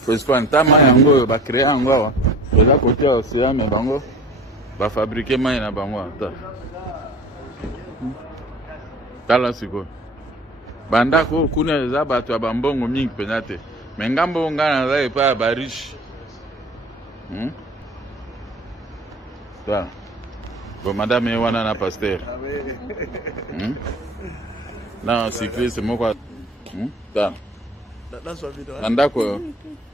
Espagne, tama yango ba créer yango wa. Et là côté océan mais bango ba fabriquer mai na bango ata. Tala siko. Banda ko kuna za bato ya bambongo mingi penate. Mais ngambo ngana za epa ba riche. Tala. Bon madame wana na pasteur. Non, cycliste moko. Tala.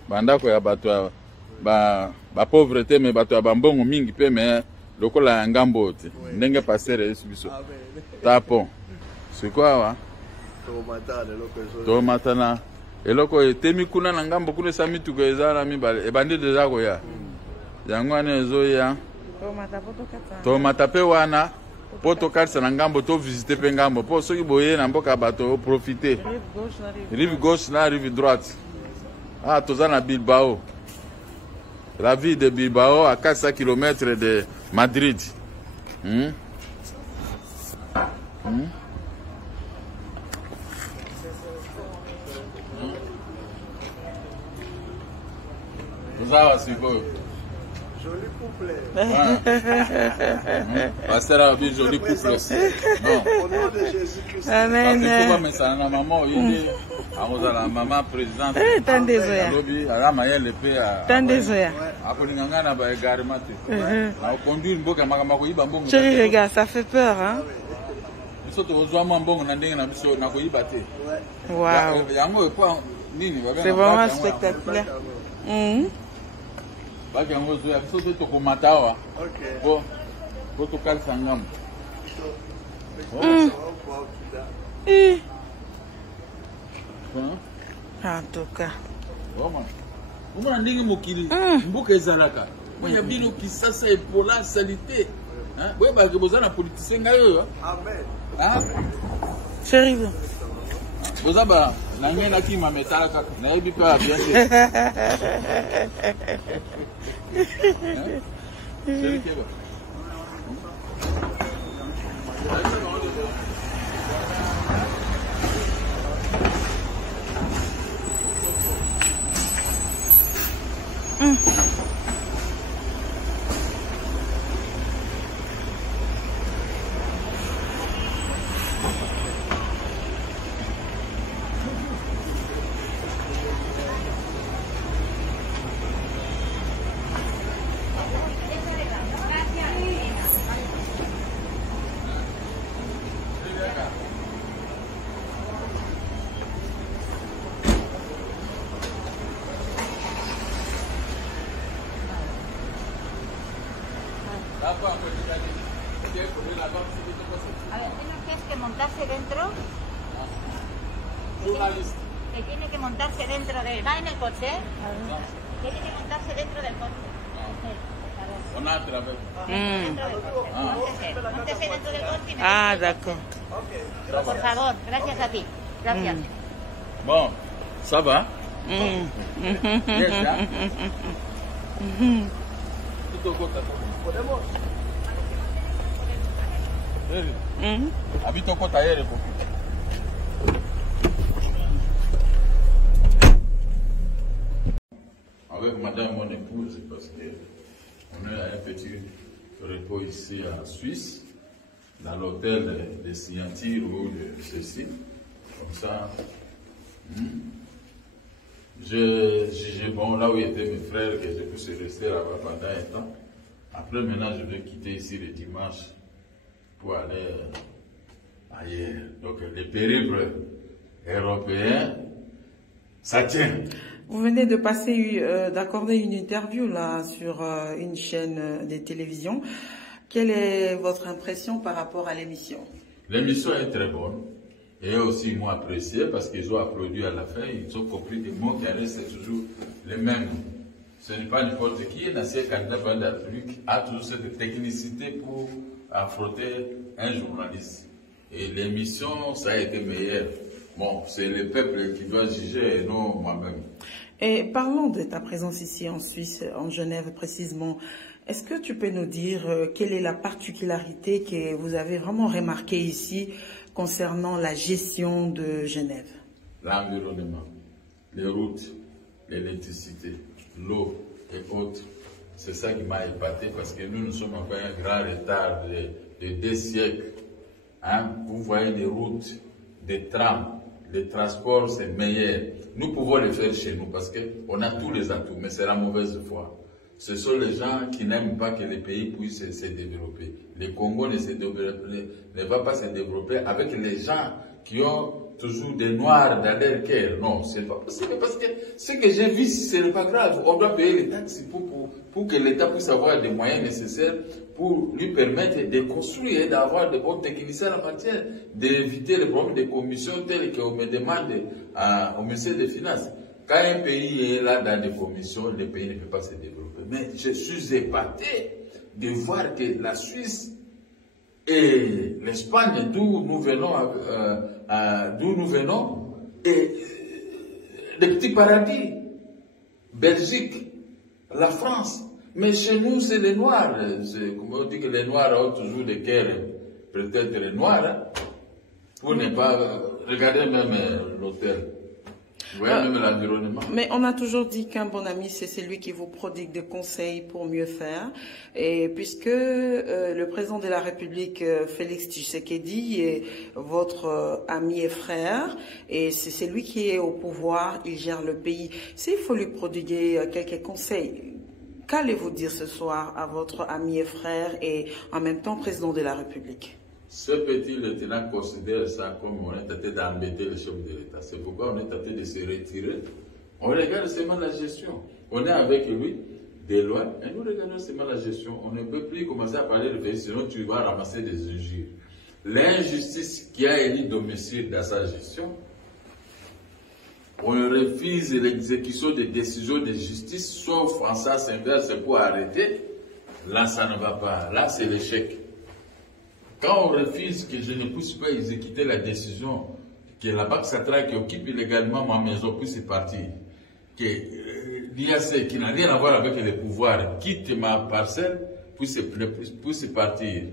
Bandako ya bato ba pauvreté mais bato ya bambongo mingi pe mais lokola ya ngambo te ndenge pasteur yesu biso tapon c'est quoi wa to matana eloko etemi kuna na ngambo kuna sa mituko ezala mibale ebandi deja koya yango wana ezoya to mata pe wana po tokalisa na ngambo to visiter pe ngambo po soki boye na mboka bato profiter rive gauche na rive droite. Ah, toza na Bilbao. La ville de Bilbao à 400 km de Madrid. Toza c'est beau. Joli couple. Pasteur a dit joli couple aussi. Bon. Au nom de Jésus-Christ. Amen. Il faut pas mettre ça na maman. Il a la maman présidente. Tandezoya. Ala mayele pe a. Tandezoya. Akolinganga na ba égarement te. Na conduire mboka makama ko yiba mbongo. Chérie, regarde, ça fait peur, hein. Biso to ozwa mbongo na ndenge na biso na ko yiba te. Waouh. Yango kwa nini ba. C'est vraiment spectaculaire. Baki yango zo ya biso to ko matawa. OK. Bon. Ko to kalisa ngam. En tout cas. Comment ndenge mokili mboka ezalaka. Moya bino kisasa epola salité. Hein? Boye ba ke bozana politicien ngayo. Amen. Hein? Chérie. Bozaba nangé na ki mametala kaka. Na yebi pa bien sûr. Chérie keba. A ver, tienes que montarse dentro. Que tiene que montarse dentro de... Va en el coche, ¿eh? Tiene que montarse dentro del coche. On a attrapé. Dentro del coche. Móntese dentro del coche y me... Ah, d'accord. Por favor, gracias a ti. Gracias. Bon, ça va? Yes, hein? Podemos. Habito kota yere po. Avec madame mon épouse parce que on est à un petit repos ici en Suisse, dans l'hôtel de signature ou de ceci. Comme ça. J'ai bon là où étaient mes frères que je puisse rester là-bas pendant un temps. Après maintenant je vais quitter ici le dimanche pour aller ailleurs. Donc les périples européens, ça tient. Vous venez de passer, d'accorder une interview là sur une chaîne de télévision. Quelle est votre impression par rapport à l'émission? L'émission est très bonne. Et aussi moi apprécié parce qu'ils ont applaudi à la fin. Ils ont compris que les mots qui restent toujours les mêmes. Ce n'est pas n'importe qui, un ancien candidat président de la République a toujours cette technicité pour affronter un journaliste. Et l'émission, ça a été meilleur. Bon, c'est le peuple qui doit juger et non moi-même. Et parlons de ta présence ici en Suisse, en Genève précisément. Est-ce que tu peux nous dire quelle est la particularité que vous avez vraiment remarquée ici concernant la gestion de Genève? L'environnement, les routes, l'électricité, l'eau et autres. C'est ça qui m'a épaté parce que nous sommes encore un grand retard de 2 siècles. Hein? Vous voyez les routes, des trams, les transports, c'est meilleur. Nous pouvons le faire chez nous parce qu'on a tous les atouts, mais c'est la mauvaise foi. Ce sont les gens qui n'aiment pas que les pays puissent se développer. Le Congo ne va pas se développer avec les gens qui ont toujours des noirs dans leur cœur. Non, ce n'est pas possible parce que ce que j'ai vu, ce n'est pas grave. On doit payer les taxes pour que l'État puisse avoir des moyens nécessaires pour lui permettre de construire et d'avoir de bons techniciens en matière, d'éviter les problèmes de commissions tels qu'on me demande au ministère des Finances. Quand un pays est là dans des commissions, le pays ne peut pas se développer. Mais je suis épaté de voir que la Suisse et l'Espagne, d'où nous venons, et des petits paradis, Belgique, la France. Mais chez nous, c'est les Noirs. Comme on dit que les Noirs ont toujours des cœurs, peut-être les Noirs, hein, pour ne pas regarder même l'hôtel. Vous voyez même l'environnement. Mais on a toujours dit qu'un bon ami, c'est celui qui vous prodigue des conseils pour mieux faire. Et puisque le président de la République, Félix Tshisekedi, est votre ami et frère, et c'est lui qui est au pouvoir, il gère le pays. S'il faut lui prodiguer quelques conseils, qu'allez-vous dire ce soir à votre ami et frère et en même temps président de la République? Ce petit lieutenant considère ça comme on est tenté d'embêter le chef de l'État. C'est pourquoi on est tenté de se retirer. On regarde seulement la gestion. On est avec lui, des lois, et nous regardons seulement la gestion. On ne peut plus commencer à parler de pays, sinon tu vas ramasser des injures. L'injustice qui a élu domicile dans sa gestion, on refuse l'exécution des décisions de justice, sauf en sens inverse pour arrêter. Là, ça ne va pas. Là, c'est l'échec. Quand on refuse que je ne puisse pas exécuter la décision que la Banque centrale qui occupe illégalement ma maison puisse partir, que l'IAC qui n'a rien à voir avec les pouvoirs quitte ma parcelle puisse partir,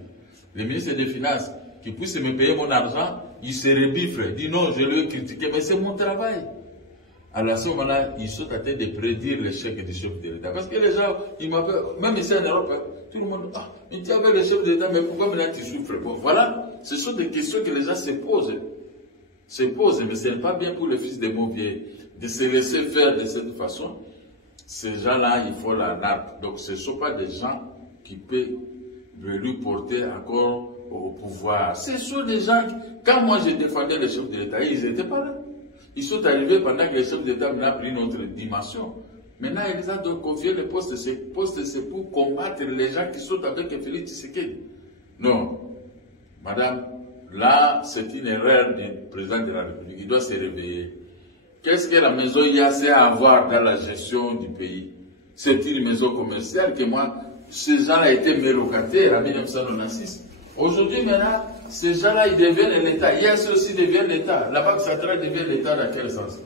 le ministre des Finances qui puisse me payer mon argent, il se rebifre, il dit non, je l'ai critiqué, mais c'est mon travail. Alors à ce moment-là, ils sont tentés de prédire l'échec du chef de l'État. Parce que les gens, ils m'appellent, même ici en Europe, tout le monde, ah, mais tu avais le chef de l'État, mais pourquoi maintenant tu souffres? Bon, voilà, ce sont des questions que les gens se posent. Mais ce n'est pas bien pour le fils de Mauvier de se laisser faire de cette façon. Ces gens-là, il faut la nappe. Donc ce ne sont pas des gens qui peuvent lui porter encore au pouvoir. Ce sont des gens, quand moi je défendais le chef de l'État, ils n'étaient pas là. Ils sont arrivés pendant que le chef d'État a pris une autre dimension. Maintenant, il les a donc confié le poste. Ces postes, c'est pour combattre les gens qui sont avec Félix Tshisekedi. Non. Madame, là, c'est une erreur du président de la République. Il doit se réveiller. Qu'est-ce que la maison IAC a à voir dans la gestion du pays? C'est une maison commerciale que moi, ces gens-là étaient mes locataires en 1996. Aujourd'hui, maintenant, ces gens-là, ils deviennent l'État. IAC aussi devient l'État. La Banque centrale devient l'État dans quel sens?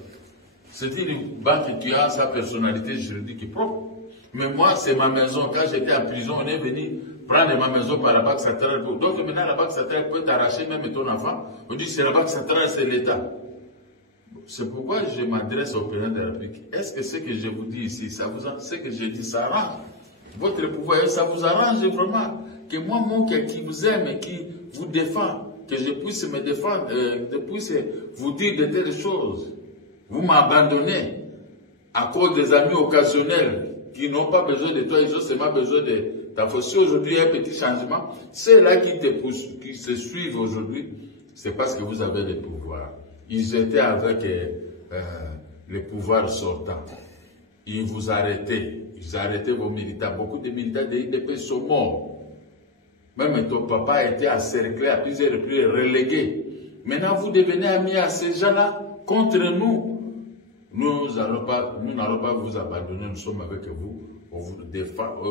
C'est une banque qui a sa personnalité juridique propre. Mais moi, c'est ma maison. Quand j'étais en prison, on est venu prendre ma maison par la Banque centrale. Donc maintenant, la Banque centrale peut t'arracher même ton enfant. On dit c'est la Banque centrale, c'est l'État. C'est pourquoi je m'adresse au président de la République. Est-ce que ce que je vous dis ici, ce que je dis, ça arrange votre pouvoir? Ça vous arrange vraiment que moi, qui vous aime et qui vous défend, que je puisse me défendre, que je puisse vous dire de telles choses. Vous m'abandonnez à cause des amis occasionnels qui n'ont pas besoin de toi, ils ont seulement besoin de ta force. Si aujourd'hui il y a un petit changement, ceux-là qui te poussent, qui se suivent aujourd'hui, c'est parce que vous avez le pouvoir. Ils étaient avec le pouvoir sortant. Ils vous arrêtaient. Ils arrêtaient vos militants. Beaucoup de militants de l'IDP sont morts. Même ton papa a été encerclé à plusieurs reprises, relégué. Maintenant, vous devenez amis à ces gens-là contre nous. nous n'allons pas vous abandonner, nous sommes avec vous. On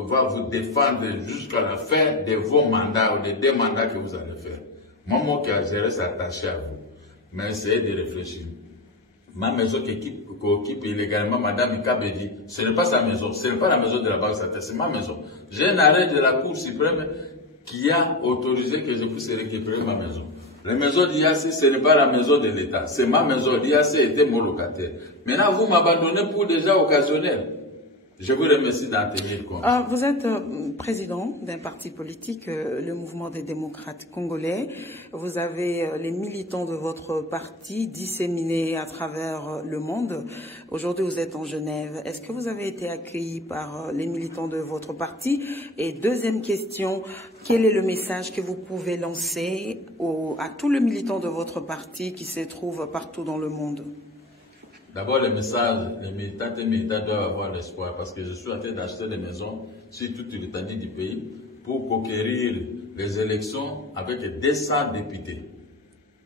va vous défendre jusqu'à la fin de vos mandats ou des 2 mandats que vous allez faire. Moi, qui a géré, s'attacher à vous. Mais essayez de réfléchir. Ma maison qu'occupe illégalement Madame Ikabedi, ce n'est pas sa maison, ce n'est pas la maison de la Banque Centrale, c'est ma maison. J'ai un arrêt de la Cour suprême qui a autorisé que je puisse récupérer ma maison. La maison d'IAC, ce n'est pas la maison de l'État, c'est ma maison. L'IAC était mon locataire. Maintenant, vous m'abandonnez pour déjà occasionnel. Je vous remercie d'en tenir compte. Vous êtes président d'un parti politique, le Mouvement des démocrates congolais. Vous avez les militants de votre parti disséminés à travers le monde. Aujourd'hui, vous êtes en Genève. Est-ce que vous avez été accueilli par les militants de votre parti? Et deuxième question, quel est le message que vous pouvez lancer à tous les militants de votre parti qui se trouvent partout dans le monde? D'abord, le message, les militantes et militants doivent avoir l'espoir parce que je suis en train d'acheter des maisons sur toute l'étendue du pays pour conquérir les élections avec 200 députés.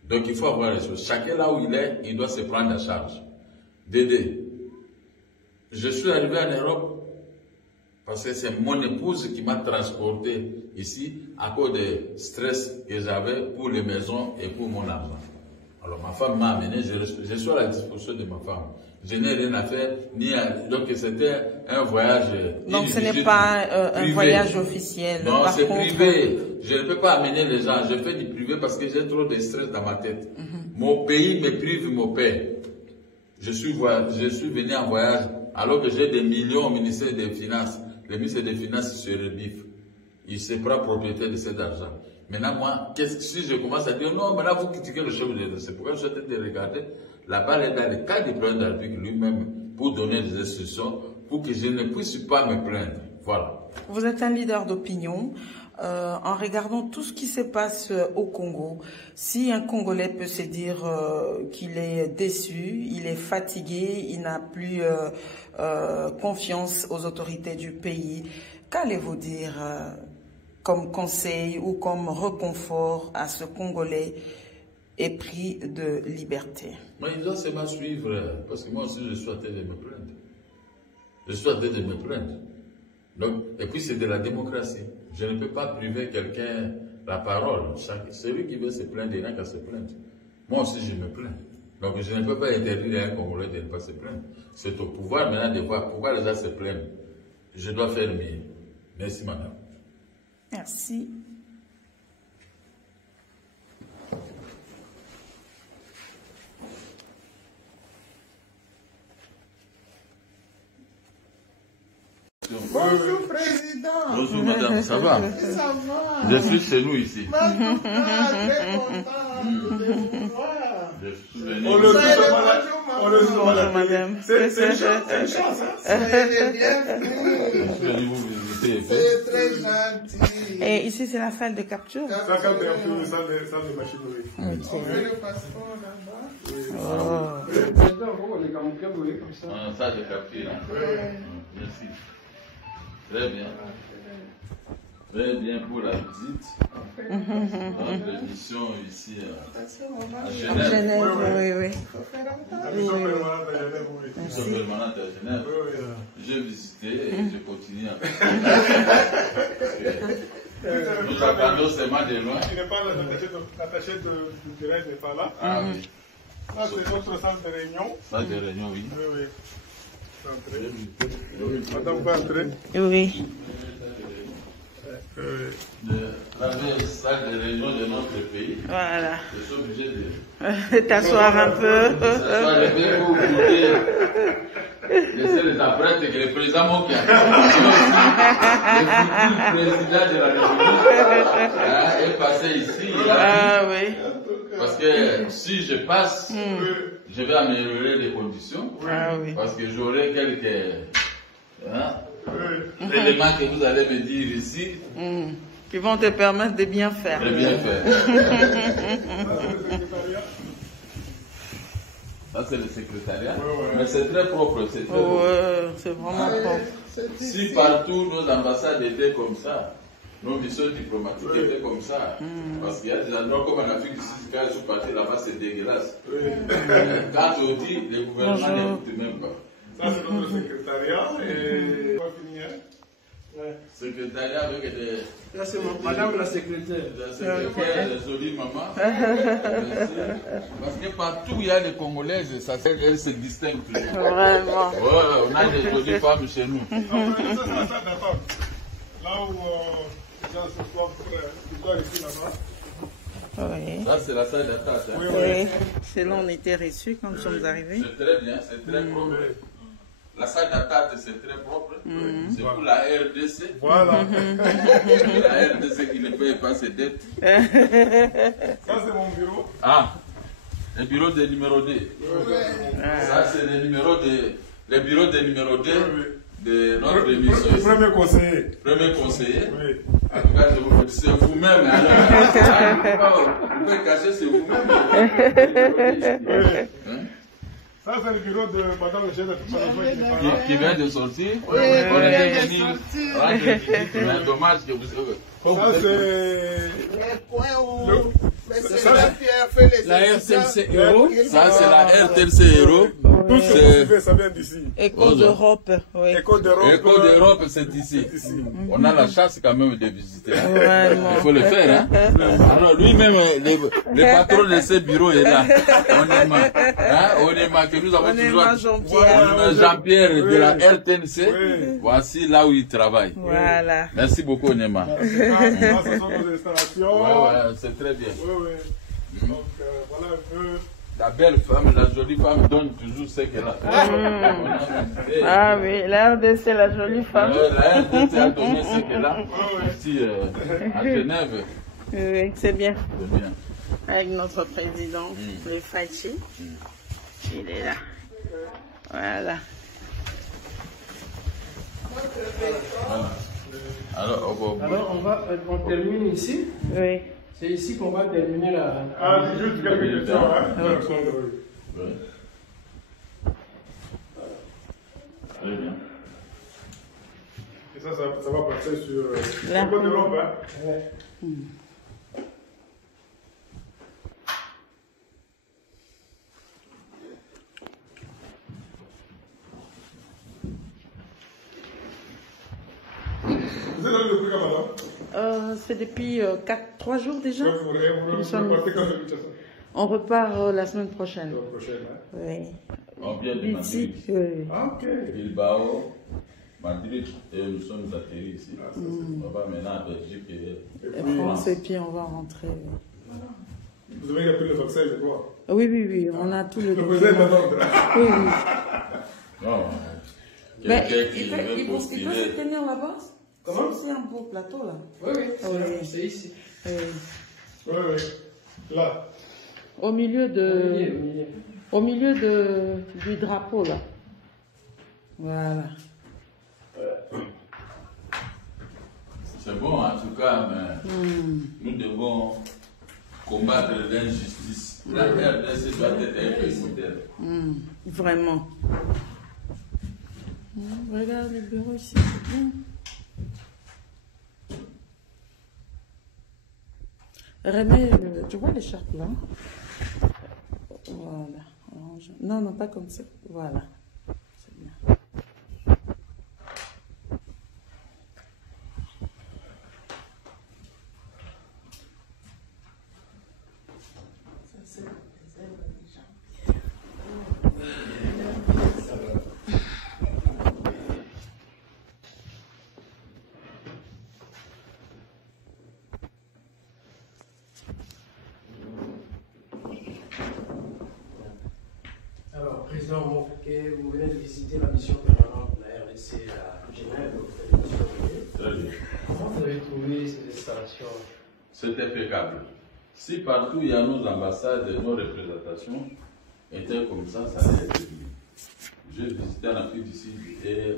Donc, il faut avoir l'espoir. Chacun là où il est, il doit se prendre en charge. Dédé, je suis arrivé en Europe parce que c'est mon épouse qui m'a transporté ici à cause du stress que j'avais pour les maisons et pour mon argent. Alors ma femme m'a amené, je suis à la disposition de ma femme. Je n'ai rien à faire, donc c'était un voyage. Donc ce n'est pas un voyage officiel. Non, c'est privé. Je ne peux pas amener les gens. Je fais du privé parce que j'ai trop de stress dans ma tête. Mon pays me prive mon père. Je suis venu en voyage alors que j'ai des millions au ministère des Finances. Le ministère des Finances se rebiffe. Il se prend propriétaire de cet argent. Maintenant, moi, si je commence à dire non, maintenant vous critiquez le chef de l'État, c'est pourquoi je suis en train de regarder. La balle est dans le cas du président de la République lui-même pour donner des instructions pour que je ne puisse pas me plaindre. Voilà. Vous êtes un leader d'opinion. En regardant tout ce qui se passe au Congo, si un Congolais peut se dire qu'il est déçu, il est fatigué, il n'a plus confiance aux autorités du pays, qu'allez-vous dire comme conseil ou comme réconfort à ce Congolais épris de liberté? Mais il doit seulement suivre, parce que moi aussi je suis en train de me plaindre. Je suis en train de me plaindre. Donc, et puis c'est de la démocratie. Je ne peux pas priver quelqu'un la parole. Celui qui veut se plaindre, il n'a qu'à se plaindre. Moi aussi je me plains. Donc je ne peux pas interdire à un Congolais de ne pas se plaindre. C'est au pouvoir maintenant de voir pourquoi les gens se plaignent. Je dois faire mieux. Merci madame. Merci. Bonjour, président. Bonjour, madame. Ça va? Ça va. Je suis chez nous ici. Très content de vous voir. Je suis venu. Bonjour, madame. C'est une chance, hein? Soyez bienvenue. Je suis venu vous visiter. C'est très gentil. Et ici, c'est la salle de capture. Ça, quand même, une salle de machinerie. On met le passeport là-bas. Ça, j'ai capté. Merci. Très bien. Très bien pour la visite. Notre mission ici à Genève. Genève, oui, oui. Mission permanente à Genève, oui. Mission permanente à Genève. J'ai visité et je continue avec. Nous attendons seulement de loin. Il n'est pas là, l'attaché de terrain n'est pas là. Ah oui. Ça, c'est notre salle de réunion. Salle de réunion, oui. Oui, oui. Madame, vous entrez. Oui. La salle de réunion de notre pays. Voilà. Je suis obligé de T'asseoir un peu. s'asseoir et bien pour goûter. Laissez les apprêtres que le président Mokia, le président de la République, est passé ici. Ah oui. Parce que si je passe, je vais améliorer les conditions. Ah oui. Parce que j'aurai quelques éléments que vous allez me dire ici. Qui vont te permettre de bien faire. De bien faire. Ça, c'est le secrétariat. Mais c'est très propre. C'est très C'est vraiment propre. Si partout nos ambassades étaient comme ça, Nos missions diplomatiques étaient comme ça. Parce qu'il y a des endroits comme en Afrique du Sud, quand ils sont partis là-bas, c'est dégueulasse. Quand on dit, les gouvernements n'écoutent même pas. Ça, c'est notre secrétariat. Et on va finir. Secrétariat avec des... Là, c'est madame la secrétaire. La secrétaire, la jolie maman. Parce que partout où il y a les Congolaises, elles se distinguent plus. Vraiment. Ouais, on a des jolies femmes chez nous. Ça, c'est la salle d'attente. Là où les gens se forment ici, là-bas. Oui. Ça, c'est la salle d'attente. Hein. Oui. C'est là où on était reçus quand nous sommes arrivés. C'est très bien, c'est très propre. La salle d'attente, c'est très propre. C'est pour la RDC. Voilà. La RDC qui ne paye pas ses dettes. Ça, c'est mon bureau. Ah, le bureau des numéros 2. Ça, c'est le bureau des numéros 2 de notre émission. Le premier conseiller. Premier conseiller. Oui. En tout cas, c'est vous-même. Vous pouvez cacher, c'est vous-même. Ça, c'est le bureau de madame le chef de Qui vient de sortir. On est venu rendre visite, mais dommage que vous... Ça, c'est... La RTLC Euro. Ça, c'est la RTLC Euro. Tout ce que vous suivez, ça vient d'ici. École d'Europe. Oui. École d'Europe. L'école d'Europe, c'est ici. On a la chance quand même de visiter. Vraiment. Il faut le faire. Hein? Alors lui-même, le patron de ce bureau est là. On aime, hein? On aime que nous avons toujours Jean-Pierre de la RTNC. Oui. Voici là où il travaille. Voilà. Merci beaucoup, Onema. Ce sont nos installations. Ouais, c'est très bien. Oui, oui. Donc, voilà un peu. La belle femme, la jolie femme donne toujours ce qu'elle a. Ah oui, la RDC, la jolie femme. La RDC a donné ce qu'elle a ici à Genève. Oui, c'est bien. C'est bien. Avec notre président, le Fachi. Il est là. Voilà. Alors, on termine ici. Oui. C'est ici qu'on va terminer la... Ah, juste quelques questions, hein? Ok. oui. Très bien. Et ça va passer sur La l'école d'Europe, hein? Ouais. Vous êtes allé depuis quand, madame? C'est depuis 3 jours déjà. Vous partez quand de On repart la semaine prochaine. la prochaine, hein? Oui. On vient de Madrid, Oui. Ah, ok. Bilbao, Madrid, et nous sommes atterris ici. On va maintenant à Belgique et France, et puis on va rentrer. Vous avez pris le vaccin, je crois. Oui, oui, oui, on a tout le Le président est en ordre. Oui, oui. non. Mais Quelqu'un qui il veut peut se postuler. tenir là-bas. Comment? C'est aussi un beau plateau là. Oui, oui, Oui. c'est ici. Oui, oui. Là. Au milieu du drapeau là. Voilà. C'est bon en tout cas, mais nous devons combattre l'injustice. La RDC doit être un pays modèle. Vraiment. Regarde le bureau ici, c'est bien. Remets, tu vois l'écharpe là? Voilà. Orange. Non, non, pas comme ça. Voilà. C'est bien. Ça, c'est les œuvres des gens. Alors, Président Mouké, vous venez de visiter la mission permanente de la RDC à Genève. Très bien. Comment vous avez trouvé ces installations? C'est impeccable. Si partout il y a nos ambassades et nos représentations étaient comme ça allait être bien. J'ai visité en Afrique du Sud et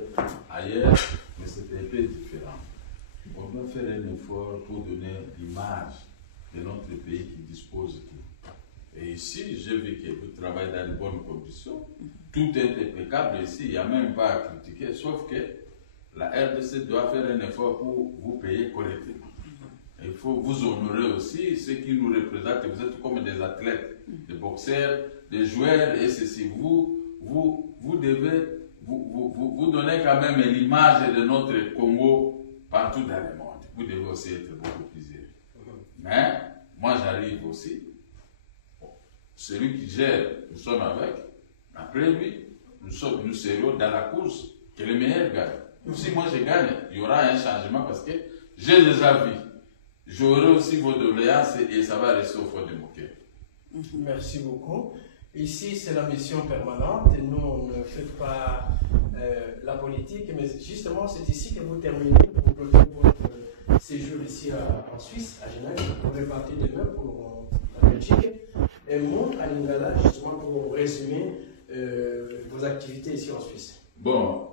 ailleurs, mais c'était un peu différent. On doit faire un effort pour donner l'image de notre pays qui dispose de tout. Et ici, j'ai vu que vous travaillez dans de bonnes conditions. Tout est impeccable ici, il n'y a même pas à critiquer, sauf que la RDC doit faire un effort pour vous payer correctement. Il faut vous honorer aussi, ceux qui nous représentent. Vous êtes comme des athlètes, des boxeurs, des joueurs, et ceci. Vous devez vous donner quand même l'image de notre Congo partout dans le monde. Vous devez aussi être beaucoup plus heureux. Mais moi j'arrive aussi. Celui qui gère, nous sommes avec. Après lui, nous serons dans la course, que le meilleur gagne. Si moi je gagne, il y aura un changement parce que j'ai déjà vu. J'aurai aussi vos doléances et ça va rester au fond de mon cœur. Merci beaucoup. Ici, c'est la mission permanente. Nous, on ne fait pas la politique, mais justement, c'est ici que vous terminez pour bloquer votre séjour ici en Suisse, à Genève. Vous pourrez partir demain pour la Belgique. Et moi, à Lingala, justement, pour résumer vos activités ici en Suisse. Bon,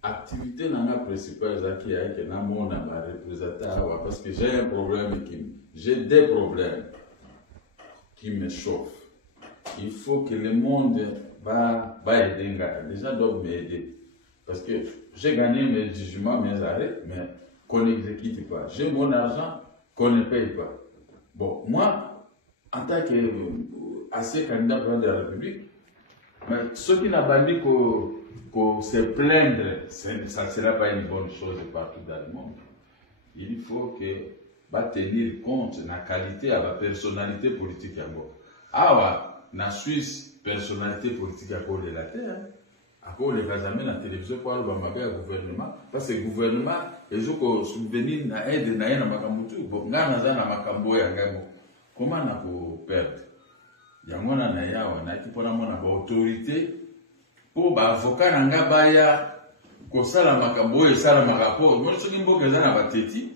activité principale, c'est parce que j'ai un problème, j'ai des problèmes qui me chauffent. Il faut que le monde va aider. Déjà, doivent m'aider. Parce que j'ai gagné mes jugements, mes arrêts, mais qu'on n'exécute pas. J'ai mon argent qu'on ne paye pas. Bon, moi, en tant qu'ancien candidat de la République, mais ceux qui n'ont pas dit qu'on se plaindre, ça ne sera pas une bonne chose partout dans le monde. Il faut que tenir compte de la qualité à la personnalité politique. Ah, la Suisse, personnalité politique à cause de la terre. À cause de la télévision, pour le gouvernement. Parce que le gouvernement, ils ont souvenir à aide na makambutu. Bon, comment on a perdre? Yangona na yawa na kipona mona ba autorité pour ba avocat nanga baya ko sala makambo e sala makapo moi soki mboka za ba teti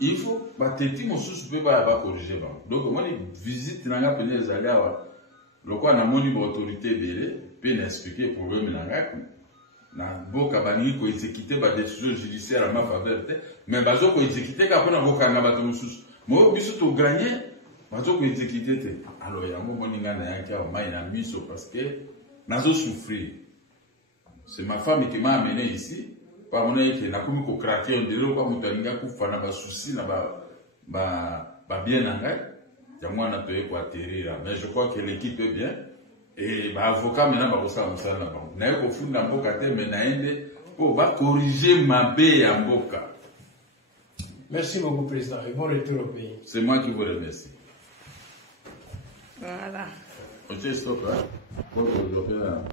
il faut ba teti mosusu pe ba corriger ba donc moi ni visite nanga pene zalawa lokwa na moni ba autorité belé pe na expliquer problème nanga na boka bani ko exécuter ba décision judiciaire à ma faveur mais bazo ko exécuter ka pona boka nga ba mosusu moi biso to gagner bazo ko exécuter alors il y a un moment où je parce que je souffrir. C'est ma femme qui m'a amené ici. Par mon avis, je suis craqué, on dirait que je suis souci, bien en gagne. Je atterrir. Mais je crois que l'équipe est bien. Et l'avocat maintenant va ça là bas. Na ko funda mboka te mais naende pour corriger ma baie en boka. Merci beaucoup président et bon retour au pays. C'est moi qui vous remercie. Voilà. Ok, stop, hein. Pour développer là.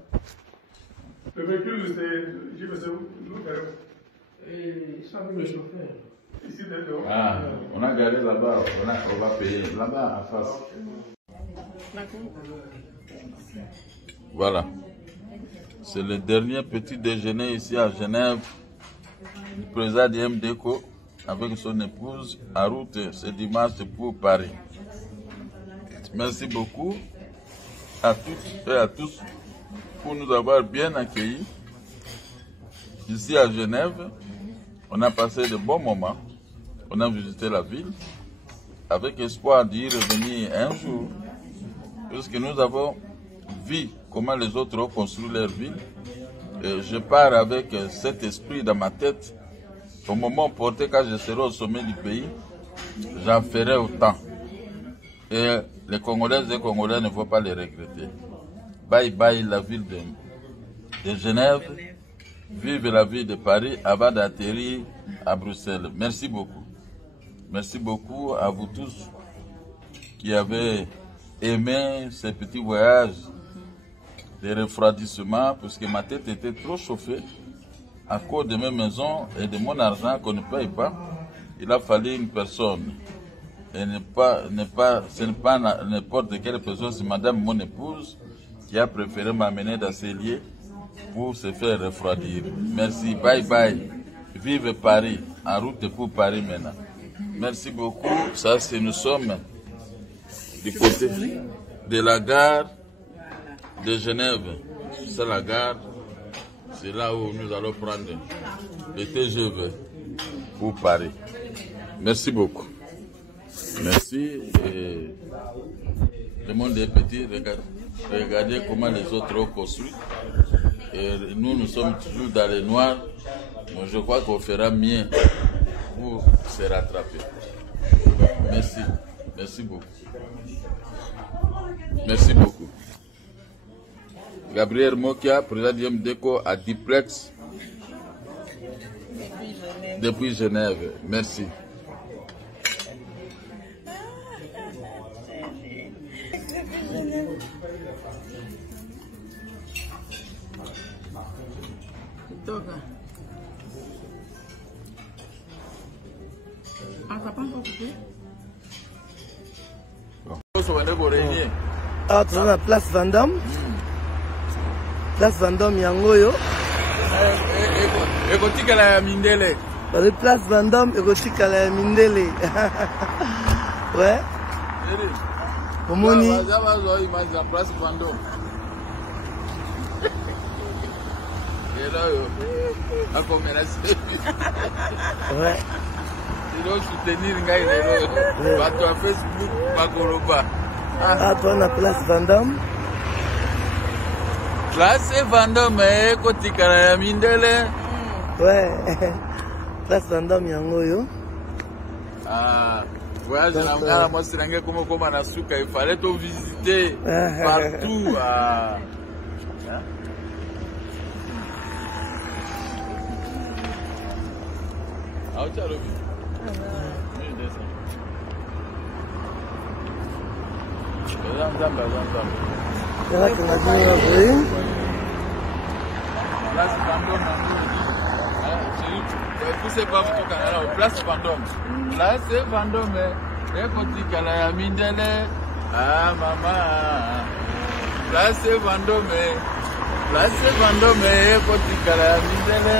Le véhicule, c'est. Je vais se Et ça avec le chauffeur. Ici, dedans. Ah, on a garé là-bas, on va payer. Là-bas, en face. Voilà. C'est le dernier petit déjeuner ici à Genève du président du MDECO avec son épouse en route ce dimanche pour Paris. Merci beaucoup à toutes et à tous pour nous avoir bien accueillis ici à Genève. On a passé de bons moments, on a visité la ville avec espoir d'y revenir un jour, puisque nous avons vu comment les autres ont construit leur ville. Et je pars avec cet esprit dans ma tête. Au moment porté, quand je serai au sommet du pays, j'en ferai autant. Et les Congolaises et Congolais ne vont pas les regretter. Bye bye la ville de Genève. Vive la ville de Paris avant d'atterrir à Bruxelles. Merci beaucoup. Merci beaucoup à vous tous qui avez aimé ce petit voyage de refroidissement parce que ma tête était trop chauffée à cause de mes maisons et de mon argent qu'on ne paye pas. Il a fallu une personne. Et ce n'est pas n'importe quelle personne, c'est madame mon épouse qui a préféré m'amener dans ces lieux pour se faire refroidir. Merci, bye bye. Vive Paris, en route pour Paris maintenant. Merci beaucoup. Ça, c'est nous sommes du côté de la gare de Genève. C'est la gare. C'est là où nous allons prendre le TGV pour Paris. Merci beaucoup. Merci. Et le monde est petit. Regardez comment les autres ont construit. Et nous sommes toujours dans les noirs. Mais je crois qu'on fera mieux pour se rattraper. Merci. Merci beaucoup. Merci beaucoup. Gabriel Mokia, président du MDECO à Diplex depuis Genève. Merci. Ah, tu es à Place Vendôme. Place Vendôme, Yangoyo. Écoute, la Mindele. Place Vendôme, écoute, la Mindele. Ouais. Omoni. Place Vendôme. Ouais. Il doit soutenir un Facebook, pas Goroba. Ah, toi, on a Place Vendôme. Place Vendôme, côté Mindele. Ouais. Place Vendôme, Yangoyo. Ah, voyage là, moi, c'est l'anglais comme on a souka. Il fallait tout visiter partout. Ah, tu as le vu. Place Vendôme. Place Vendôme. Écoute, la Mindele. Ah, maman. Place Vendôme. Place Vendôme. Écoute, la Mindele.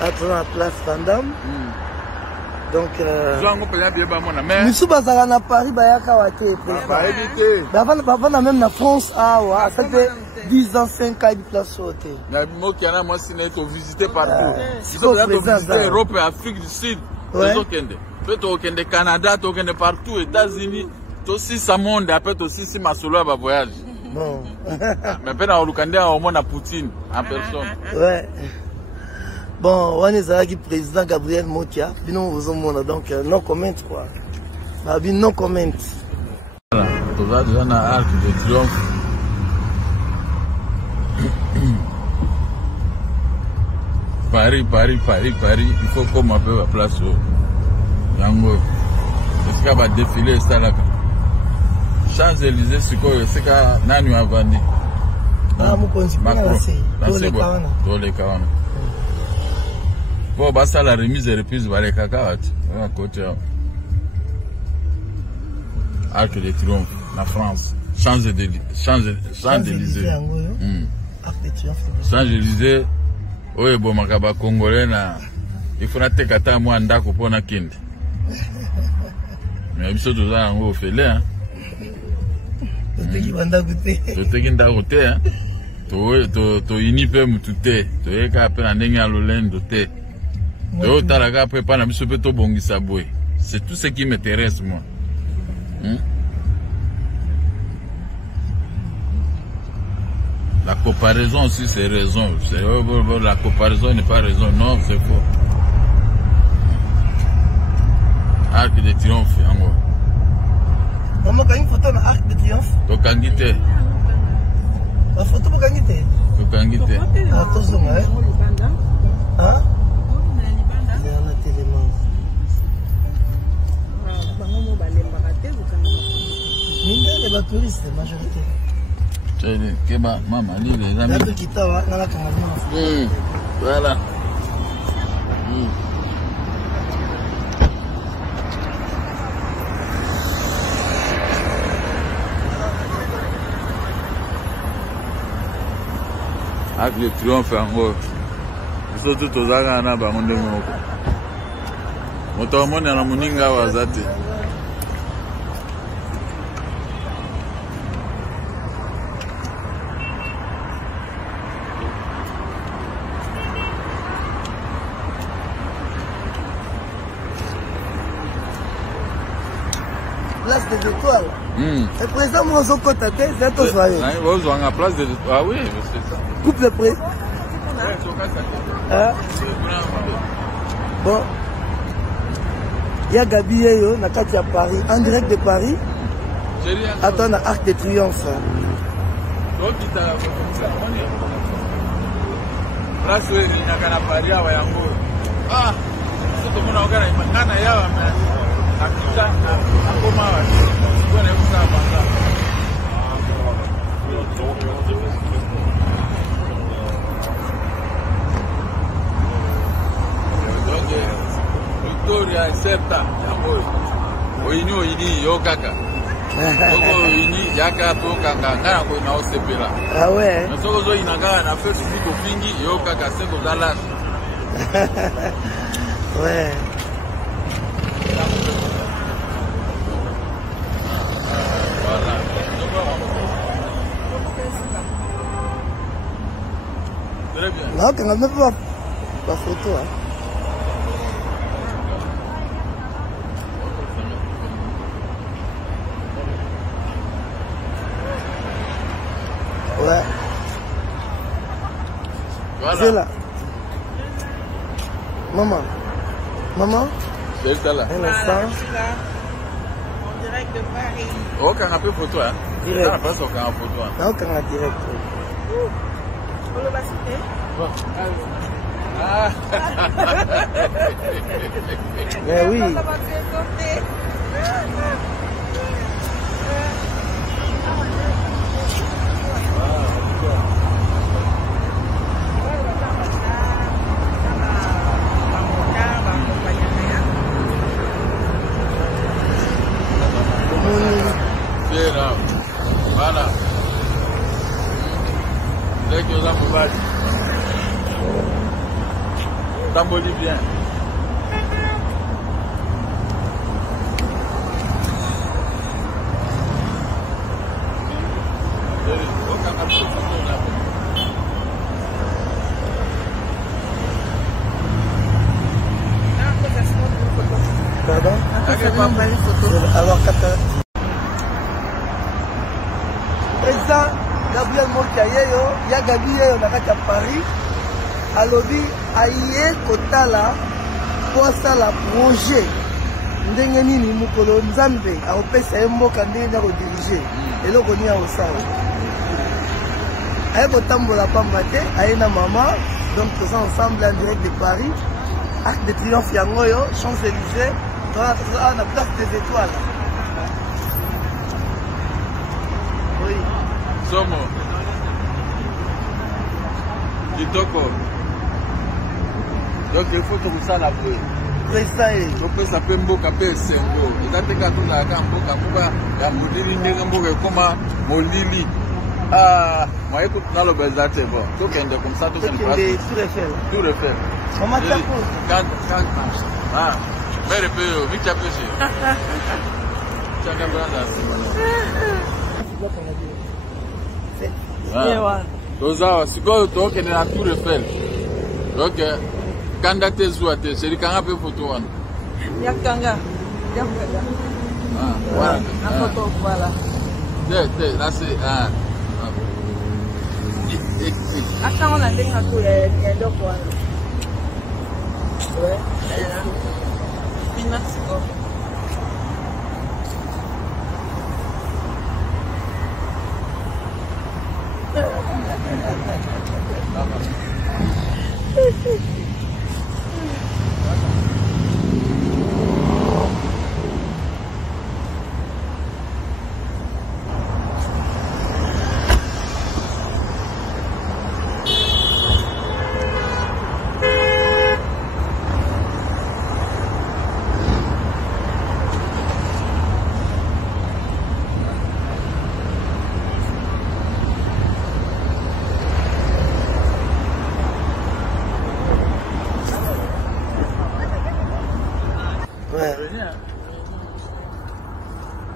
Ah, tu es à Place Vendôme. Donc, Moussouba na Paris, Bayaka Wate. Avant même na France, ça fait 10 ans, 5 ans de place au thé. Moi, c'est visiter partout. Si vous avez visité Europe et Afrique du Sud, peut-être au Canada, partout, États-Unis, aussi ça monde, après aussi si ma solo va voyage. Bon. Mais peut-être au Canada, au moins à Poutine, en personne. Ouais. Bon, on est avec le président Gabriel Mokia. Donc, non comment quoi. Non comment. Voilà, tu vas déjà dans l'Arc de Triomphe. Paris. Il faut qu'on m'appelle la place au Yango. Est-ce qu'elle va défiler ça là? Champs-Élysées, c'est quoi? C'est qu'à Nanu a vendu. Ah, mon conseiller, dans les Kawana. Bon, bah ça la remise et reprise va les cacahuètes. À côté. Arc de Triomphe, la France. Champs-Élysées. Champs-Élysées. Champs-Élysées. Oui, bon, makaba congolais na. Il faut n'attendre qu'à ta moi ndako pour na kinde. Mais il faut tout ça en haut fait là. Tout est goûté, hein. To inipe mutute. To eka pe na ndenge alolendo te. C'est tout ce qui m'intéresse, moi. La comparaison aussi, c'est raison. La comparaison n'est pas raison. Non, c'est faux. Arc de Triomphe, en gros. Maman, quand une photo dans Arc de Triomphe. Tokangite. La photo pour Kangite. Tokangite. Ah, tout ça, hein? Mindele ba touriste majorité. Que maman, les amis. Voilà. Avec le triomphe en haut. Surtout aux agana bangonde moko. Moto mona na muninga wazate. Place des étoiles. Le président Monzo Kotate, c'est tout joyeux. Vous avez la place des étoiles. Ah oui, c'est ça. Coupe le prix. Bon. ya Gabi Yeyo na kati ya Paris, en direct de Paris. Attends, na Arc de Triomphe. Donc il t'a place où il n'y a qu'à Paris à Wayango. Ah, c'est tout le monde a regardé. Maintenant, il y a un petit à comment on est ça donc Victoria Septa, Oini Yokaka. Oini Yaka Tokanga, Nako na Osepela. Ah ouais. Na soko zo inanga na fait suku to fingi Yokaka seko dala. Ouais. Voilà. Très bien. Non, quand même pas la photo. Hein. Ouais. Voilà. C'est là. Maman. Maman. C'est là. Un instant. En direct de Paris. Oh, quand on a fait photo, hein. Direct. Ah, pas ça quand on a photo. Non, quand on a direct. Vous le citer? Ah. Mais oui. Voilà. Dès que ça me va, ça me dit bien. Pardon? Alors, président Gabriel Mokiayeyo, ya Gabi Yeyo na kati ya Paris, alobi aye kotala po asala projet ndenge nini mokolo Nzambe akopesa ye mboka ndenge akodirige eloko nini akosala. Aye kotambola pamba te, aye na mama, donc toza ensemble en direct de Paris, Arc de Triomphe yango oyo, Champs-Élysées, toza na place des étoiles. Oui. Somo Kitoko. Donc il faut que ça la brûle. Président donc ça peut mboka pe sengo. Ezate ka tuna ka mboka kuba ya mulili ndenge mboka koma molili. Ah, moi écoute dans le bezate bon. Donc on est comme ça tout ça. Tout refaire. Maman tapo. Quand ah, mais peu vite à pêcher. Chaka branda c'est Toza siko toke na Tour Eiffel. Donc candidat zuate c'est kanga pe photo wana. Yakanga. Ah, voilà. La photo voilà. Là c'est ah. Attends, on a des photos il y a d'autres voilà. Ouais. Merci beaucoup.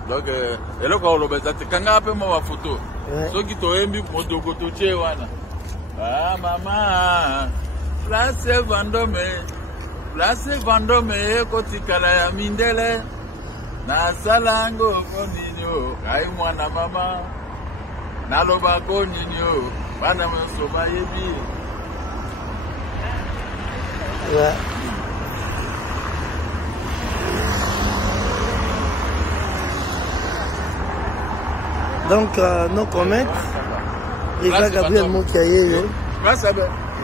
Donc eloko lobeza te kanga pe mo wa photo soki toyembi motoko totie wana ah mama place Vendôme kotikala ya mindele na salango koninyo kai mwana mama naloba koninyo bana mso bayebi Donc, nos comètes, et là, Gabriel Mokiaye.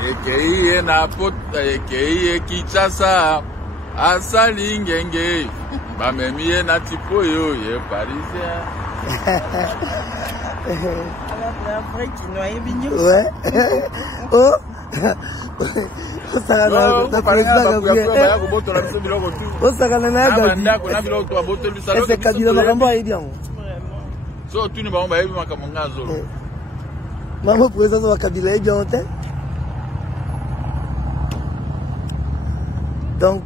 Ekei na pot, ekei Kinshasa, asali ngenge, bamemi na tipo yo, ye parisien. Après, qui noie bignon. Ouais. Oh. Maman président de Kabila est bien en tête. Donc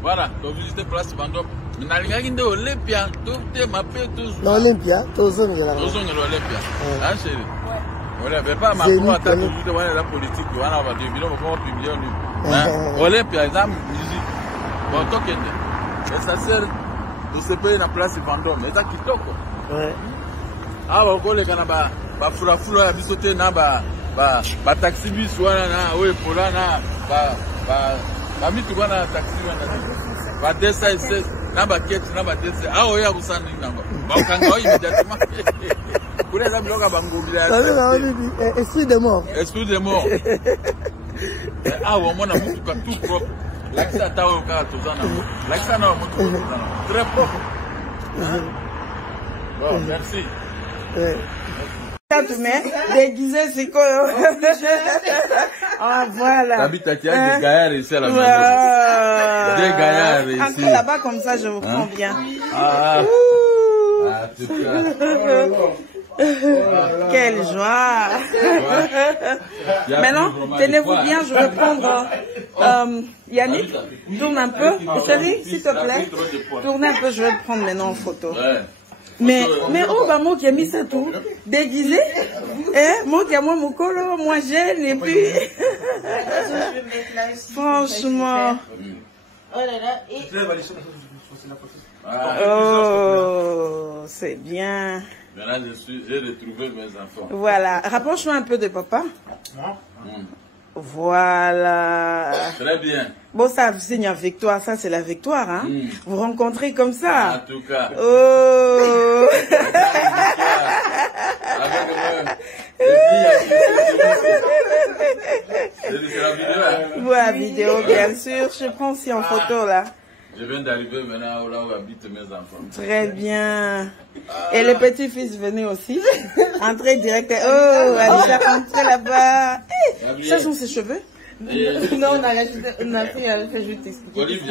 voilà, donc visiter place Vendôme. Mais na linga kinde Olympia, tout te mappé tous. Non Olympia, tous on est là. Tous on est Olympia. Ah chérie. Voilà, mais pas ma pour attendre tout de la politique, on va 2 millions, on va publier nous. Olympia, exemple musique. Bon tokende. Mais ça sert de se payer na place Vendôme, mais ça kitoko. Ouais. Ah bon les kana ba fula ya bisote na ba taxi bus wana na we pola na ba mitu wana taxi wana ba desa ese na ba kete na ba desa ah oya kusana ndango ba kanga immédiatement kuna za bloka bangobila esprit de mort ah on mona mutu ka tout propre lakisa tawo ka tozana lakisa na mutu tozana très propre bon merci. Déguisé, c'est quoi? Ah, voilà. T'habites à des gaillards ici à la maison. Des gaillards ici. Encore là-bas, comme ça, je vous prends bien. Ah, tout cas. Quelle joie. Maintenant, tenez-vous bien, je vais prendre... Yannick, tourne un peu. Chérie, s'il te plaît. Tourne un peu, je vais te prendre maintenant en photo. Mais oh bah moi qui a mis ça tout déguisé, moi qui a moi mon colo, moi jeune et puis franchement, oh c'est bien. Maintenant j'ai retrouvé mes enfants. Voilà, rapproche-moi un peu de papa. Voilà. Très bien. Bon, ça signe la victoire, ça c'est la victoire, hein. Vous rencontrez comme ça. En tout cas. Oh. C'est la vidéo, hein? Ouais, la vidéo, bien sûr. Je prends aussi en photo, là. Je viens d'arriver maintenant là où habitent mes enfants. Très bien. Et le petit-fils venait aussi. Entrer direct. Oh, Alicia rentré là-bas. Ça sont ses cheveux? Non, on a pris, je vais t'expliquer.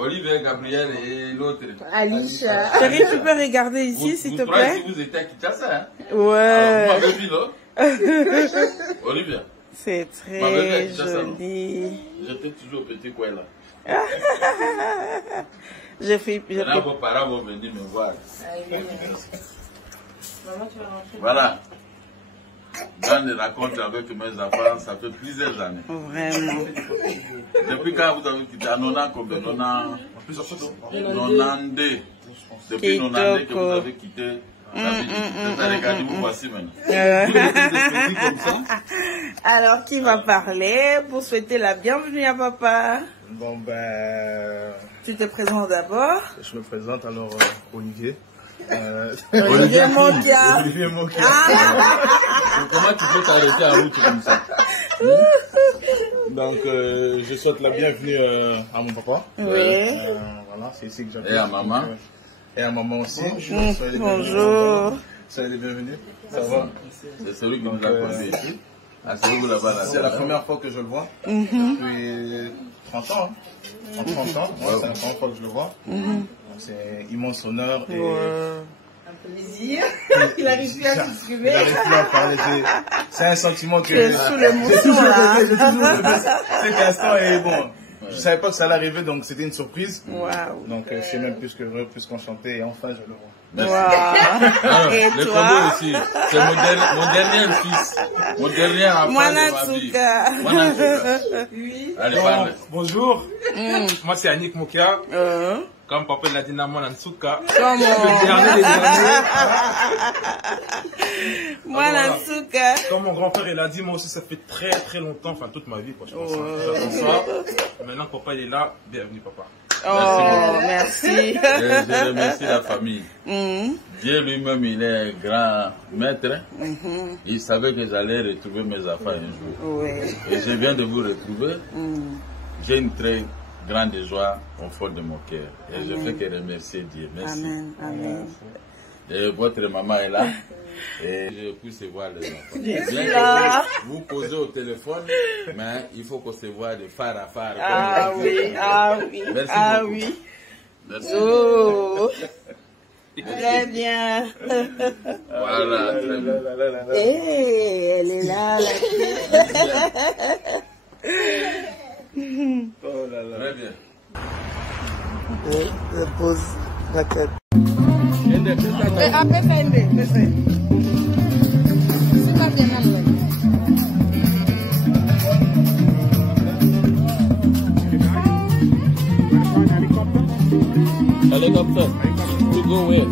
Olivier, Gabriel et l'autre. Alicia. Chérie, tu peux regarder ici, s'il te plaît? Vous étiez à Kinshasa, hein? Ouais. Vous m'avez vu, là? Olivier. C'est très joli. J'étais toujours au petit coin, là. J'ai fait. Là, vos parents vont venir me voir. Voilà. Dans les rencontres avec mes enfants, ça fait plusieurs années. Vraiment. Depuis quand vous avez quitté, on a combien? On a 92. Depuis 92 que vous avez quitté. Regardez, vous voici maintenant. Alors, qui va parler pour souhaiter la bienvenue à papa? Bon, ben... Tu te présentes d'abord. Je me présente alors, Olivier. Olivier Mokia. Olivier Mokia. Comment tu peux t'arrêter en route comme ça? Donc, je souhaite la bienvenue à mon papa. Oui. Voilà, c'est ici que j'appelle. Et à maman. Et à maman aussi. Bonjour. Soyez les bienvenus. Ça va? C'est celui qui nous a conduit ici. Ah, c'est vous là-bas. C'est la première fois que je le vois. Depuis 30 ans. En 30 ans. Ouais, c'est la première fois que je le vois. C'est immense honneur et Un plaisir. Il arrive plus à s'exprimer. Il arrive plus à parler. C'est un sentiment que j'ai sous l'émotion là. C'est Gaston et bon. Je savais pas que ça allait arriver, donc c'était une surprise. Wow. Donc je suis même plus qu'heureux, plus qu'enchanté, et enfin je le vois. Wow. Et le toi? aussi. C'est mon dernier fils. Mon dernier enfant de ma vie. Oui. Allez, parle. Bonjour. Moi c'est Yannick Mokia. Comme papa l'a dit, Namon Ansuka. Comment? Moi Nansuka. Comme mon grand-père il a dit, moi aussi ça fait très longtemps, enfin toute ma vie quoi, je pense. Maintenant que papa il est là, bienvenue papa. Oh, merci. Et je remercie la famille. Dieu lui-même, il est un grand maître. Il savait que j'allais retrouver mes affaires un jour. Oui. Et je viens de vous retrouver. J'ai une très grande joie au fond de mon cœur. Et je fais que remercier Dieu. Merci. Amen. Amen. Et votre maman est là. Et je puisse voir les enfants. Bien que vous posez au téléphone, mais il faut qu'on se voit de phare à phare. Ah oui, ah oui. Merci beaucoup. Oui. Merci. Oh. Très bien. Voilà, très bien. Hey, elle est là, la Oh là là. Très bien. Je pose la tête. Helicopter. To go where?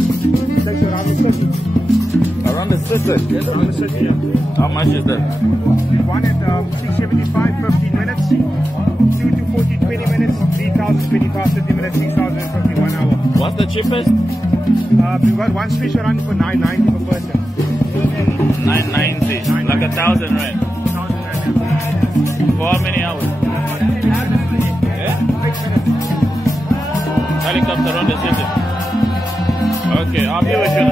Around the city. Yes, around the city. Yeah. How much is that? One at 675, 15 minutes. 2 to 40, 20 minutes. 3,000, 25, 50 minutes. 6,050, 1 hour. What's the cheapest? We've got one special run for 990 per person. 990. Like 1,000 rand. 1,000 rand. For how many hours? Yeah? 6 minutes. Helicopter on the city. Okay, I'll be with you.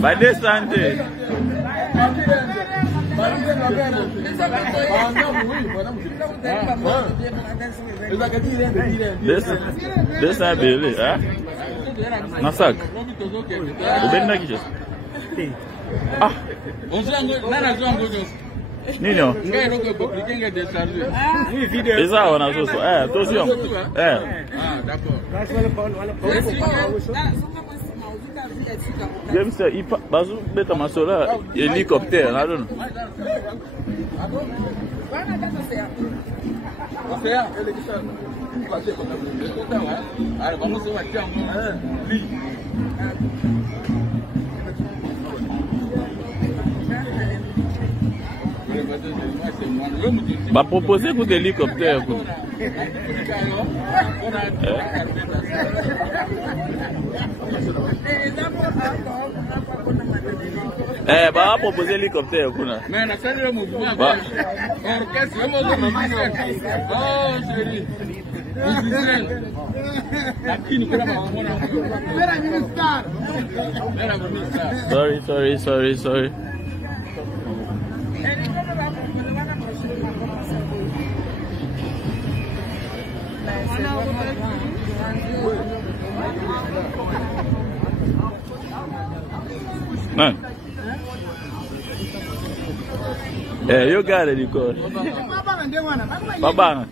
Va descendre. Descendre, hein? Nasak. Ah. Nino. Eza on a so. Attention. Ah, d'accord. James, il bazu beta masola hélicoptère, I don't know. Va proposer pour des hélicoptères. Va proposer l'hélicoptère. Mais on a fait le mouvement. Orchestre, Sorry. Man. You got it, you got it. Baba.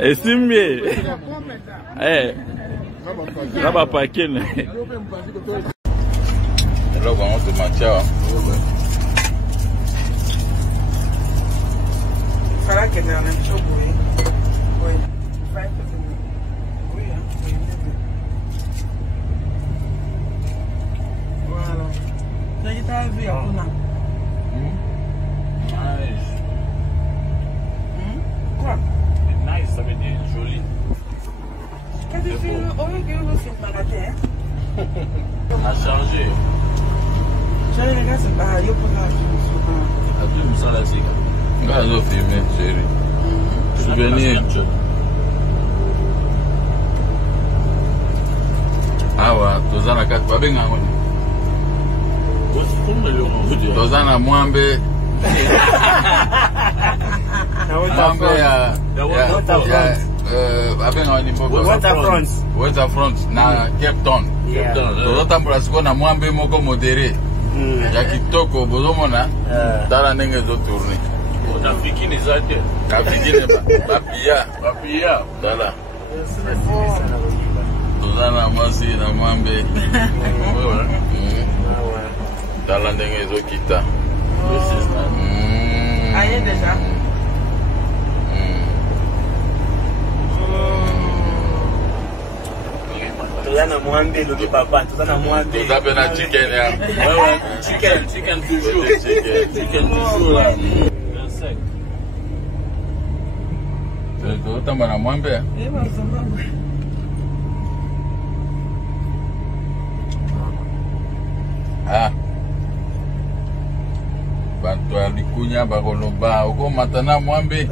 Esimie. Raba pakene. Hello, vamos a marchar. Para que te dan el choco, voilà. Ça y est, t'as vu, Quoi? Nice, ça veut dire joli. Qu'est-ce que tu fais? Oh, que vous faites par la terre. On a changé. J'allais les gars, c'est pas yo pour la chose. Abdul ça là, c'est. Gars, ils ont filmé, chérie. Souvenir. Ah ouais, tozana kati babenga ngoni. Tozana mwambe. Waterfront na Cape Town. Tozotambula siko na mwambe moko modéré. Ya kitoko bozomona tala ndenge ezotourne. Nafikini zate. Nafikini bapia. Tala. Tozana mwasi na mwambe. Tala ndenge ezokita. Aïe déjà. Tozana mwambe lobi papa, tozana mwambe. Tozapena chicken ya. Ouais, chicken toujours. Chicken toujours là. Tozotamba na mwambe. Ah. Bantu alikunya bakoloba uko matana mwambe.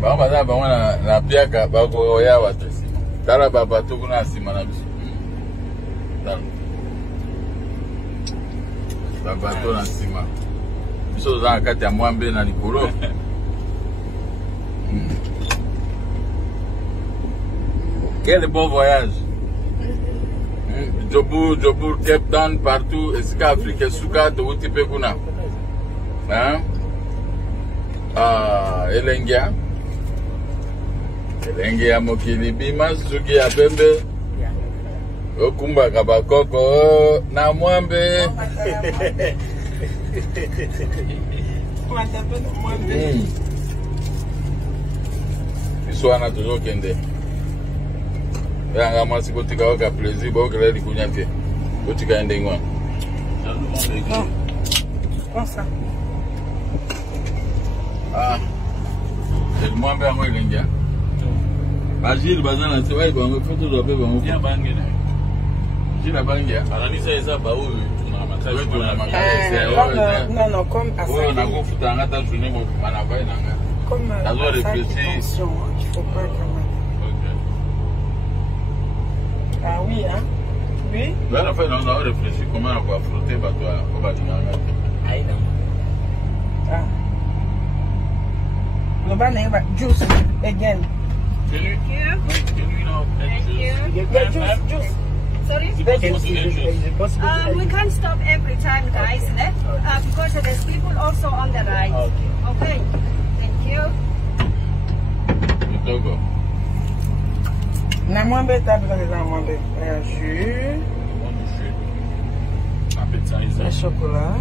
Baba bana na piaka bako ya watu. Tala baba tu kuna sima na bisu. Baba tu na sima. Biso za kati ya mwambe na likolo. Quel bon voyage. Jobour, Cape Town, partout. Est-ce qu'Afrique est souka de Outipekuna? Elengia. Elengia mokili bima suki ya pembe. Okumba kabakoko na mwambe. Iswana toujours kende. Yanga masi botika waka plaisir bokele likunyate. Botika ende ngwa. Prends ça. Ah. C'est le moins bien Elengia. Agile bazana tu vas bango photo do pe bango. Bien bangena. Gila bangia. Analisa eza ba o tuna matraje tuna matraje. Non non comme à ça. Oh na go futa ngata journée mo mana ba nanga. Comme ça doit réfléchir. Il faut pas quand même. OK. Ah oui hein. Oui. Là la fin on a réfléchi comment on va affronter ba toi au ba dinanga. Aïe non. Ah. No ba na juice again. Thank you. Thank you. Yeah, juice. Sorry? We can't stop every time, guys, because there's people also on the right. Okay. Thank you. Togo. Na mwambe tabi kwa za mwambe. Jus. Appetizer. Le chocolat.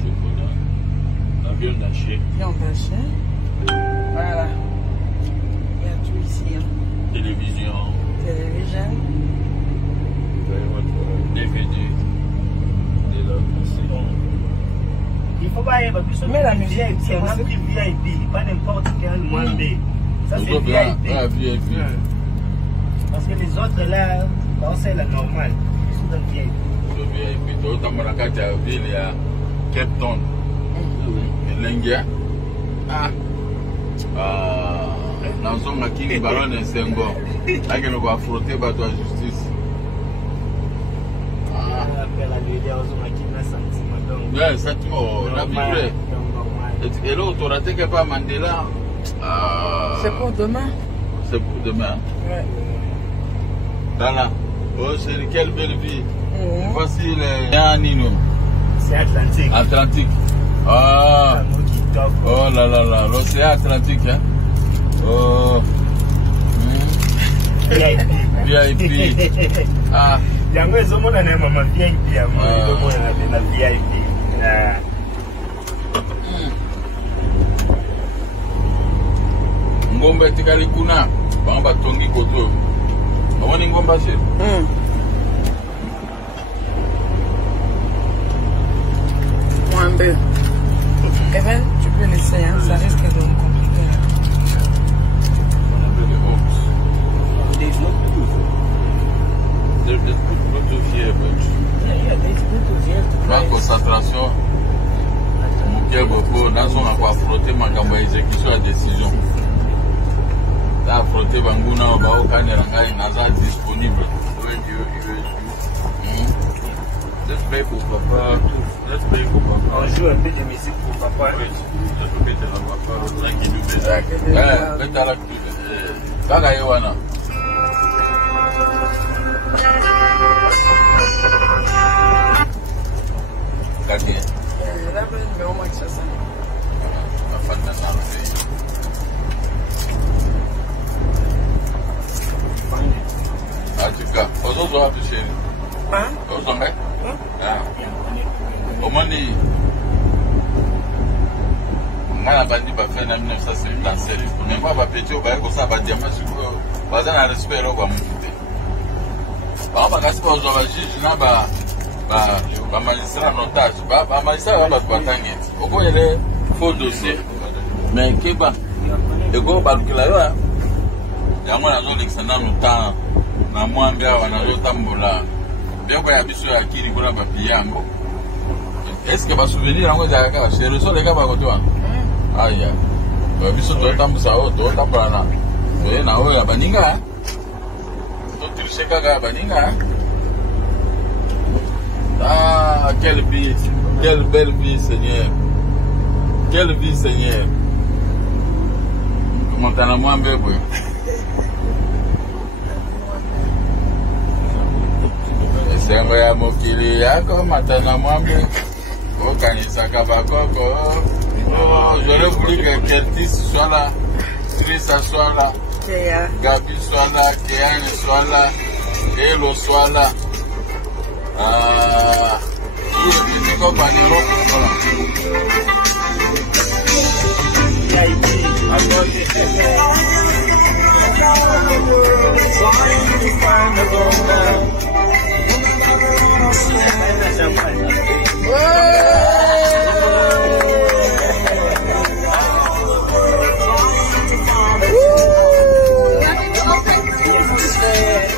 Chocolat. La viande hachée. Viande hachée. Voilà. Il y a tout ici. Hein. Télévision. Télévision. DVD. Il faut pas y avoir plus. Mais la musique, c'est un prix VIP, pas n'importe quel Mwambé. Ça c'est VIP. Parce que les autres là, c'est la normale. Ils sont dans le VIP. Le VIP, tu as la carte à ville à Cape Town. Elengia. Dans son maquille, baron et Sengo. Là, il va affronter la justice. Ouais, sentiment, on a vibré. Et l'autre, on a été pas Mandela. C'est pour demain. C'est pour demain. Ouais. Voilà. Oh, c'est quelle belle vie. Voici les Nino. C'est Atlantique. Atlantique. Ah. Oh là là là, l'océan Atlantique. Hein? Oh. VIP. Ah. Yango ezomona na mama VIP ya mama ezomona na VIP. Ngomba tikali kuna bamba tongi koto. Awani ngomba chez. Mwambe. Evan, tu peux laisser, hein? Ça risque de me compliquer. On a les hops. There's no proof. There's Bluetooth here, but Yeah, there's Bluetooth here. La concentration. Mukia Boko, dans son aqua frotter ma gambo exécution à décision. Là, frotter Banguna, Bao Kaneranga, Naza disponible. Let's play pour papa. Let's play pour papa. On joue un peu de musique pour papa. Oui, let's play de la papa. Like you do better. Ouais, better like you do. Kaga Yowana. Kaki. Là, mais au moins que ça. En tout cas, aujourd'hui, on va toucher. Hein? Aujourd'hui, au moins, on a bandi fait en 1957. On n'est pas pété au bail comme ça, va diamant sur quoi. On va respect là, on va monter. On va casser pour aujourd'hui, je n'ai pas. Magistrat en otage. Magistrat va battre. Pourquoi il est faux dossier? Mais Keba, le gros Balkila, il y a un zone externe longtemps. Na mwambe wanazotambola bien kwa biso ya kiri kuna papiyango. Est-ce que ba souvenir yango za ka chez le sol les gars ba kotoa? Aya. Ba biso to tambusa o to tambana. Na o ya baninga. To tricheka ga baninga. Ah, quelle vie, quelle belle vie, Seigneur. Quelle vie, Seigneur. Comment t'en as moins bébé? Sengo ya mokili yako matana mwambe. Okanisa kabakoko. J'aurais voulu que Curtis soit là, Trissa soit là, Gabi soit là, Kéane soit là, Kélo soit là.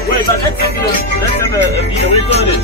Wait, but let's have a video recording.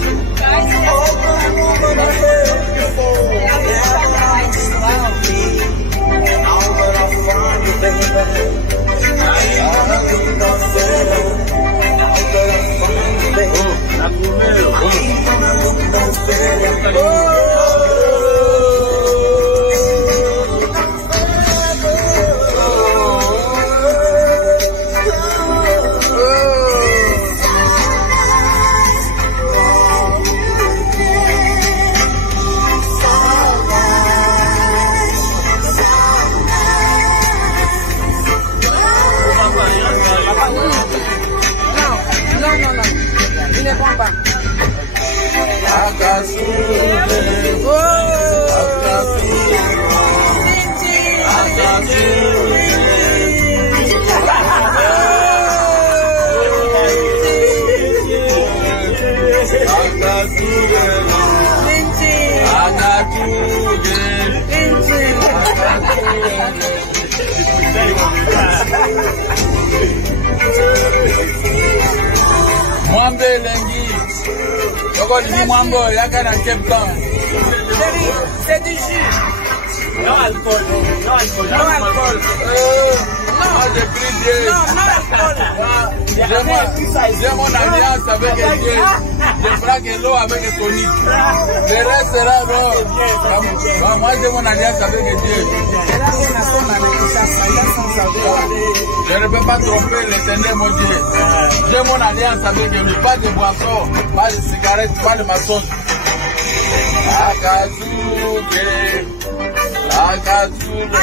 Mwambe Lengi, Yoko dit Mwambo, Yaka na Cape Town. C'est du jus. Non alcool. Non alcool. Non alcool. Non, j'ai pris Dieu. Non, non alcool. J'ai mon alliance avec Dieu. Je prends que l'eau avec le tonique. Le reste sera l'eau. Moi, j'ai mon alliance avec Dieu. Je ne peux pas tromper l'éternel mon Dieu. J'ai mon alliance avec lui. Pas de boisson, pas de cigarette, pas de maçon. Akatsuke. Akatsuke.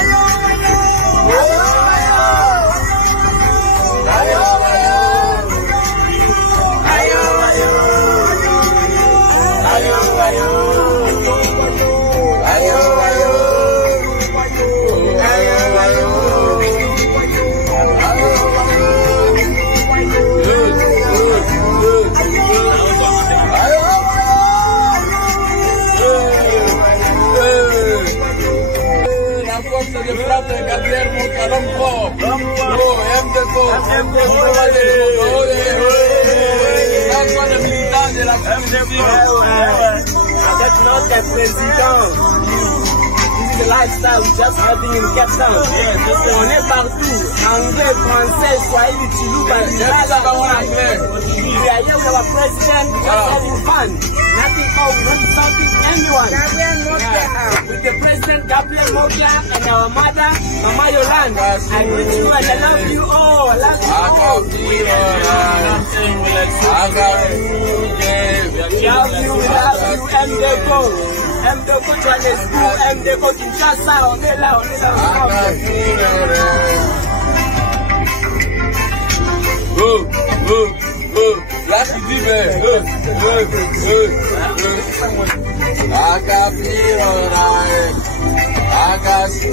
Gabriel Montalombo, MDCO, le militant de la That's not the president. This is the lifestyle we just having in Cape Town. On est partout. Anglais, français, Swahili, Chiluba. We are here with our president, just having fun. Nothing more, not stopping anyone. With the president, Gabriel Mokia, and our mother, Mama Yolanda. I greet you and I love you all. I love you all. We love you, MDCO. MDCO Johannesburg, MDCO Kinshasa, on est là, on est là. Là, tu dis,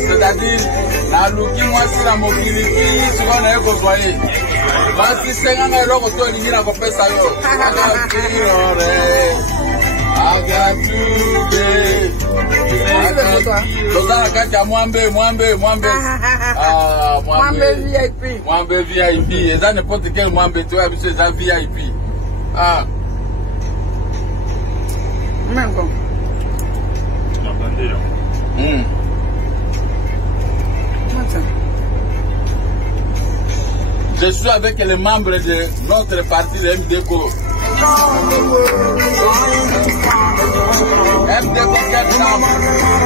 c'est-à-dire, la louki, moi, c'est la mobilité, c'est qu'on a côtoyé. Parce que c'est un héros que tu as dit, la copée, ça y est. Mwambe VIP. Et ça, n'importe quel Mwambe, tu vois, c'est ça VIP. Ah. Même comme. Je suis avec les membres de notre parti de MDCO. MDCO 4 ans.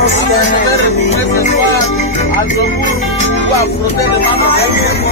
Je vais retrouver ce soir à Zobour pour affronter les membres de MDCO.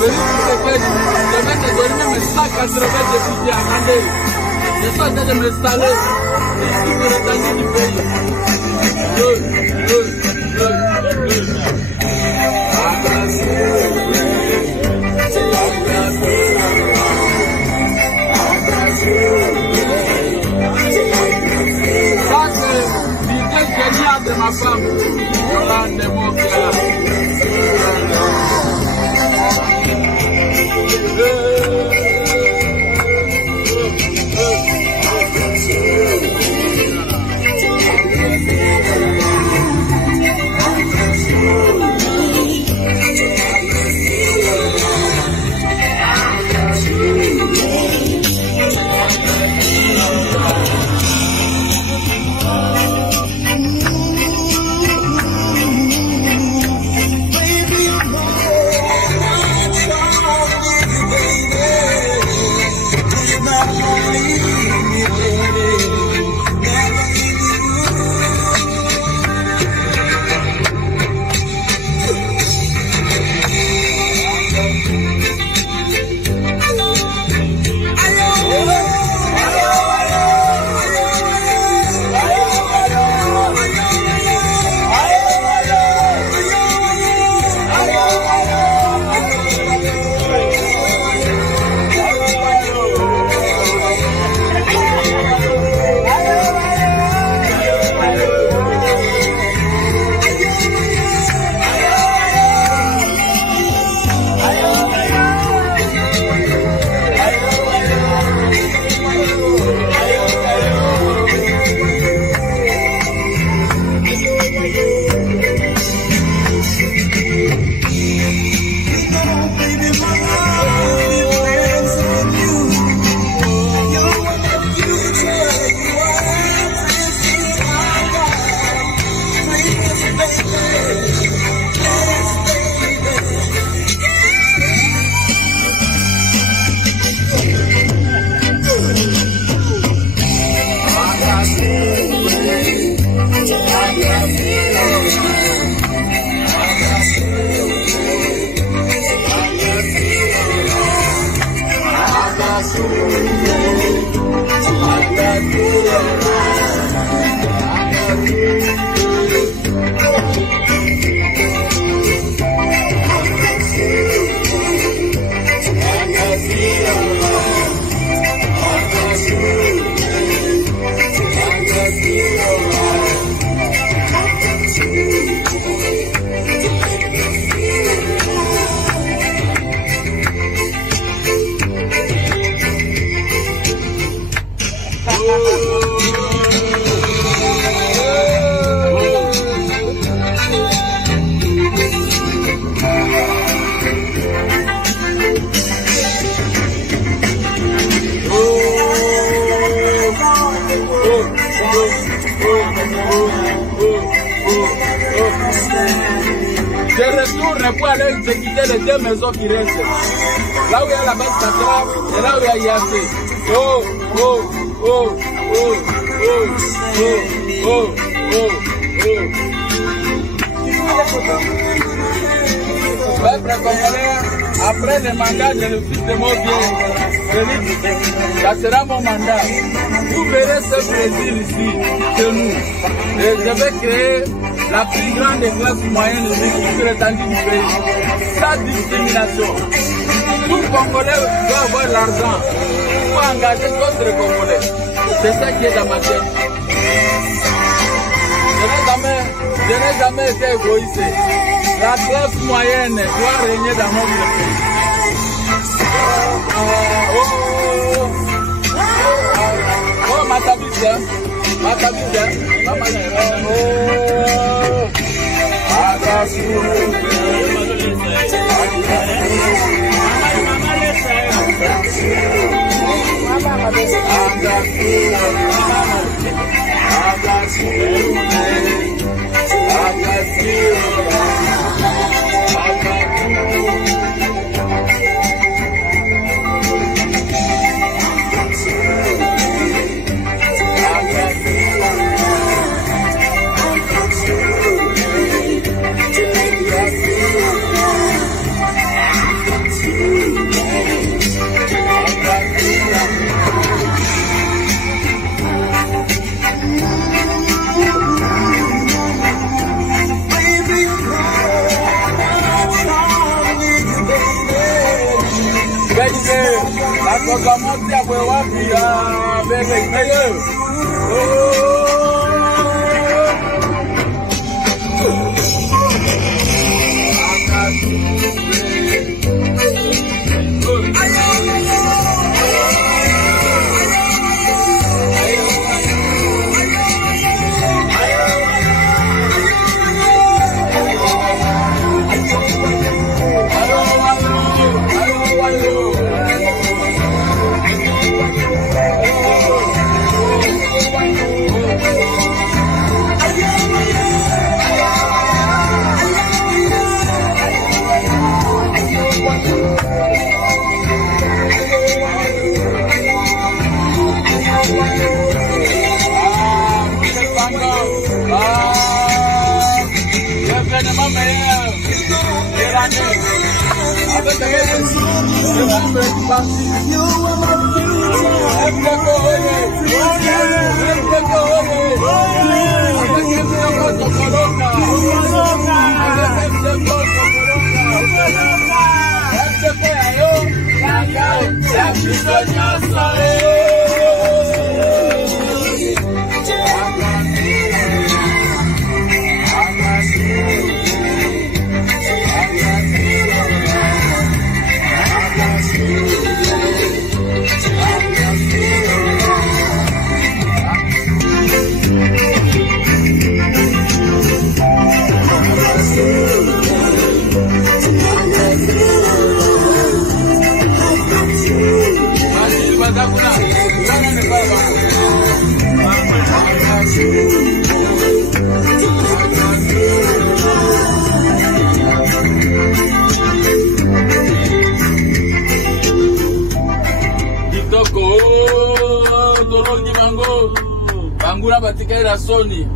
de donner mes 180 députés à Mandé. Je suis en train de m'installer ici pour l'étendue du pays. Ça, c'est l'idée géniale de ma femme, Yolande Mokia. Je retourne pour aller exécuter les deux maisons qui restent. Là où il y a la base centrale et là où il y a Yassé. Oh, oh, oh, oh, oh, oh, oh, oh, oh. Peuple congolais, après le mandat de le fils de mon bien, ça sera mon mandat. Vous verrez ce plaisir ici, chez nous. Et je vais créer la plus grande classe moyenne sur l'étendue du pays. Sans discrimination. Tout Congolais doit avoir l'argent pour engager d'autres Congolais. C'est ça qui est dans ma tête. Je n'ai jamais été égoïste. La classe moyenne doit régner dans notre pays. Oh, Matabisa. Matabisa. Bangura batika ila Sony.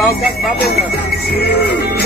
Bagus, bagus.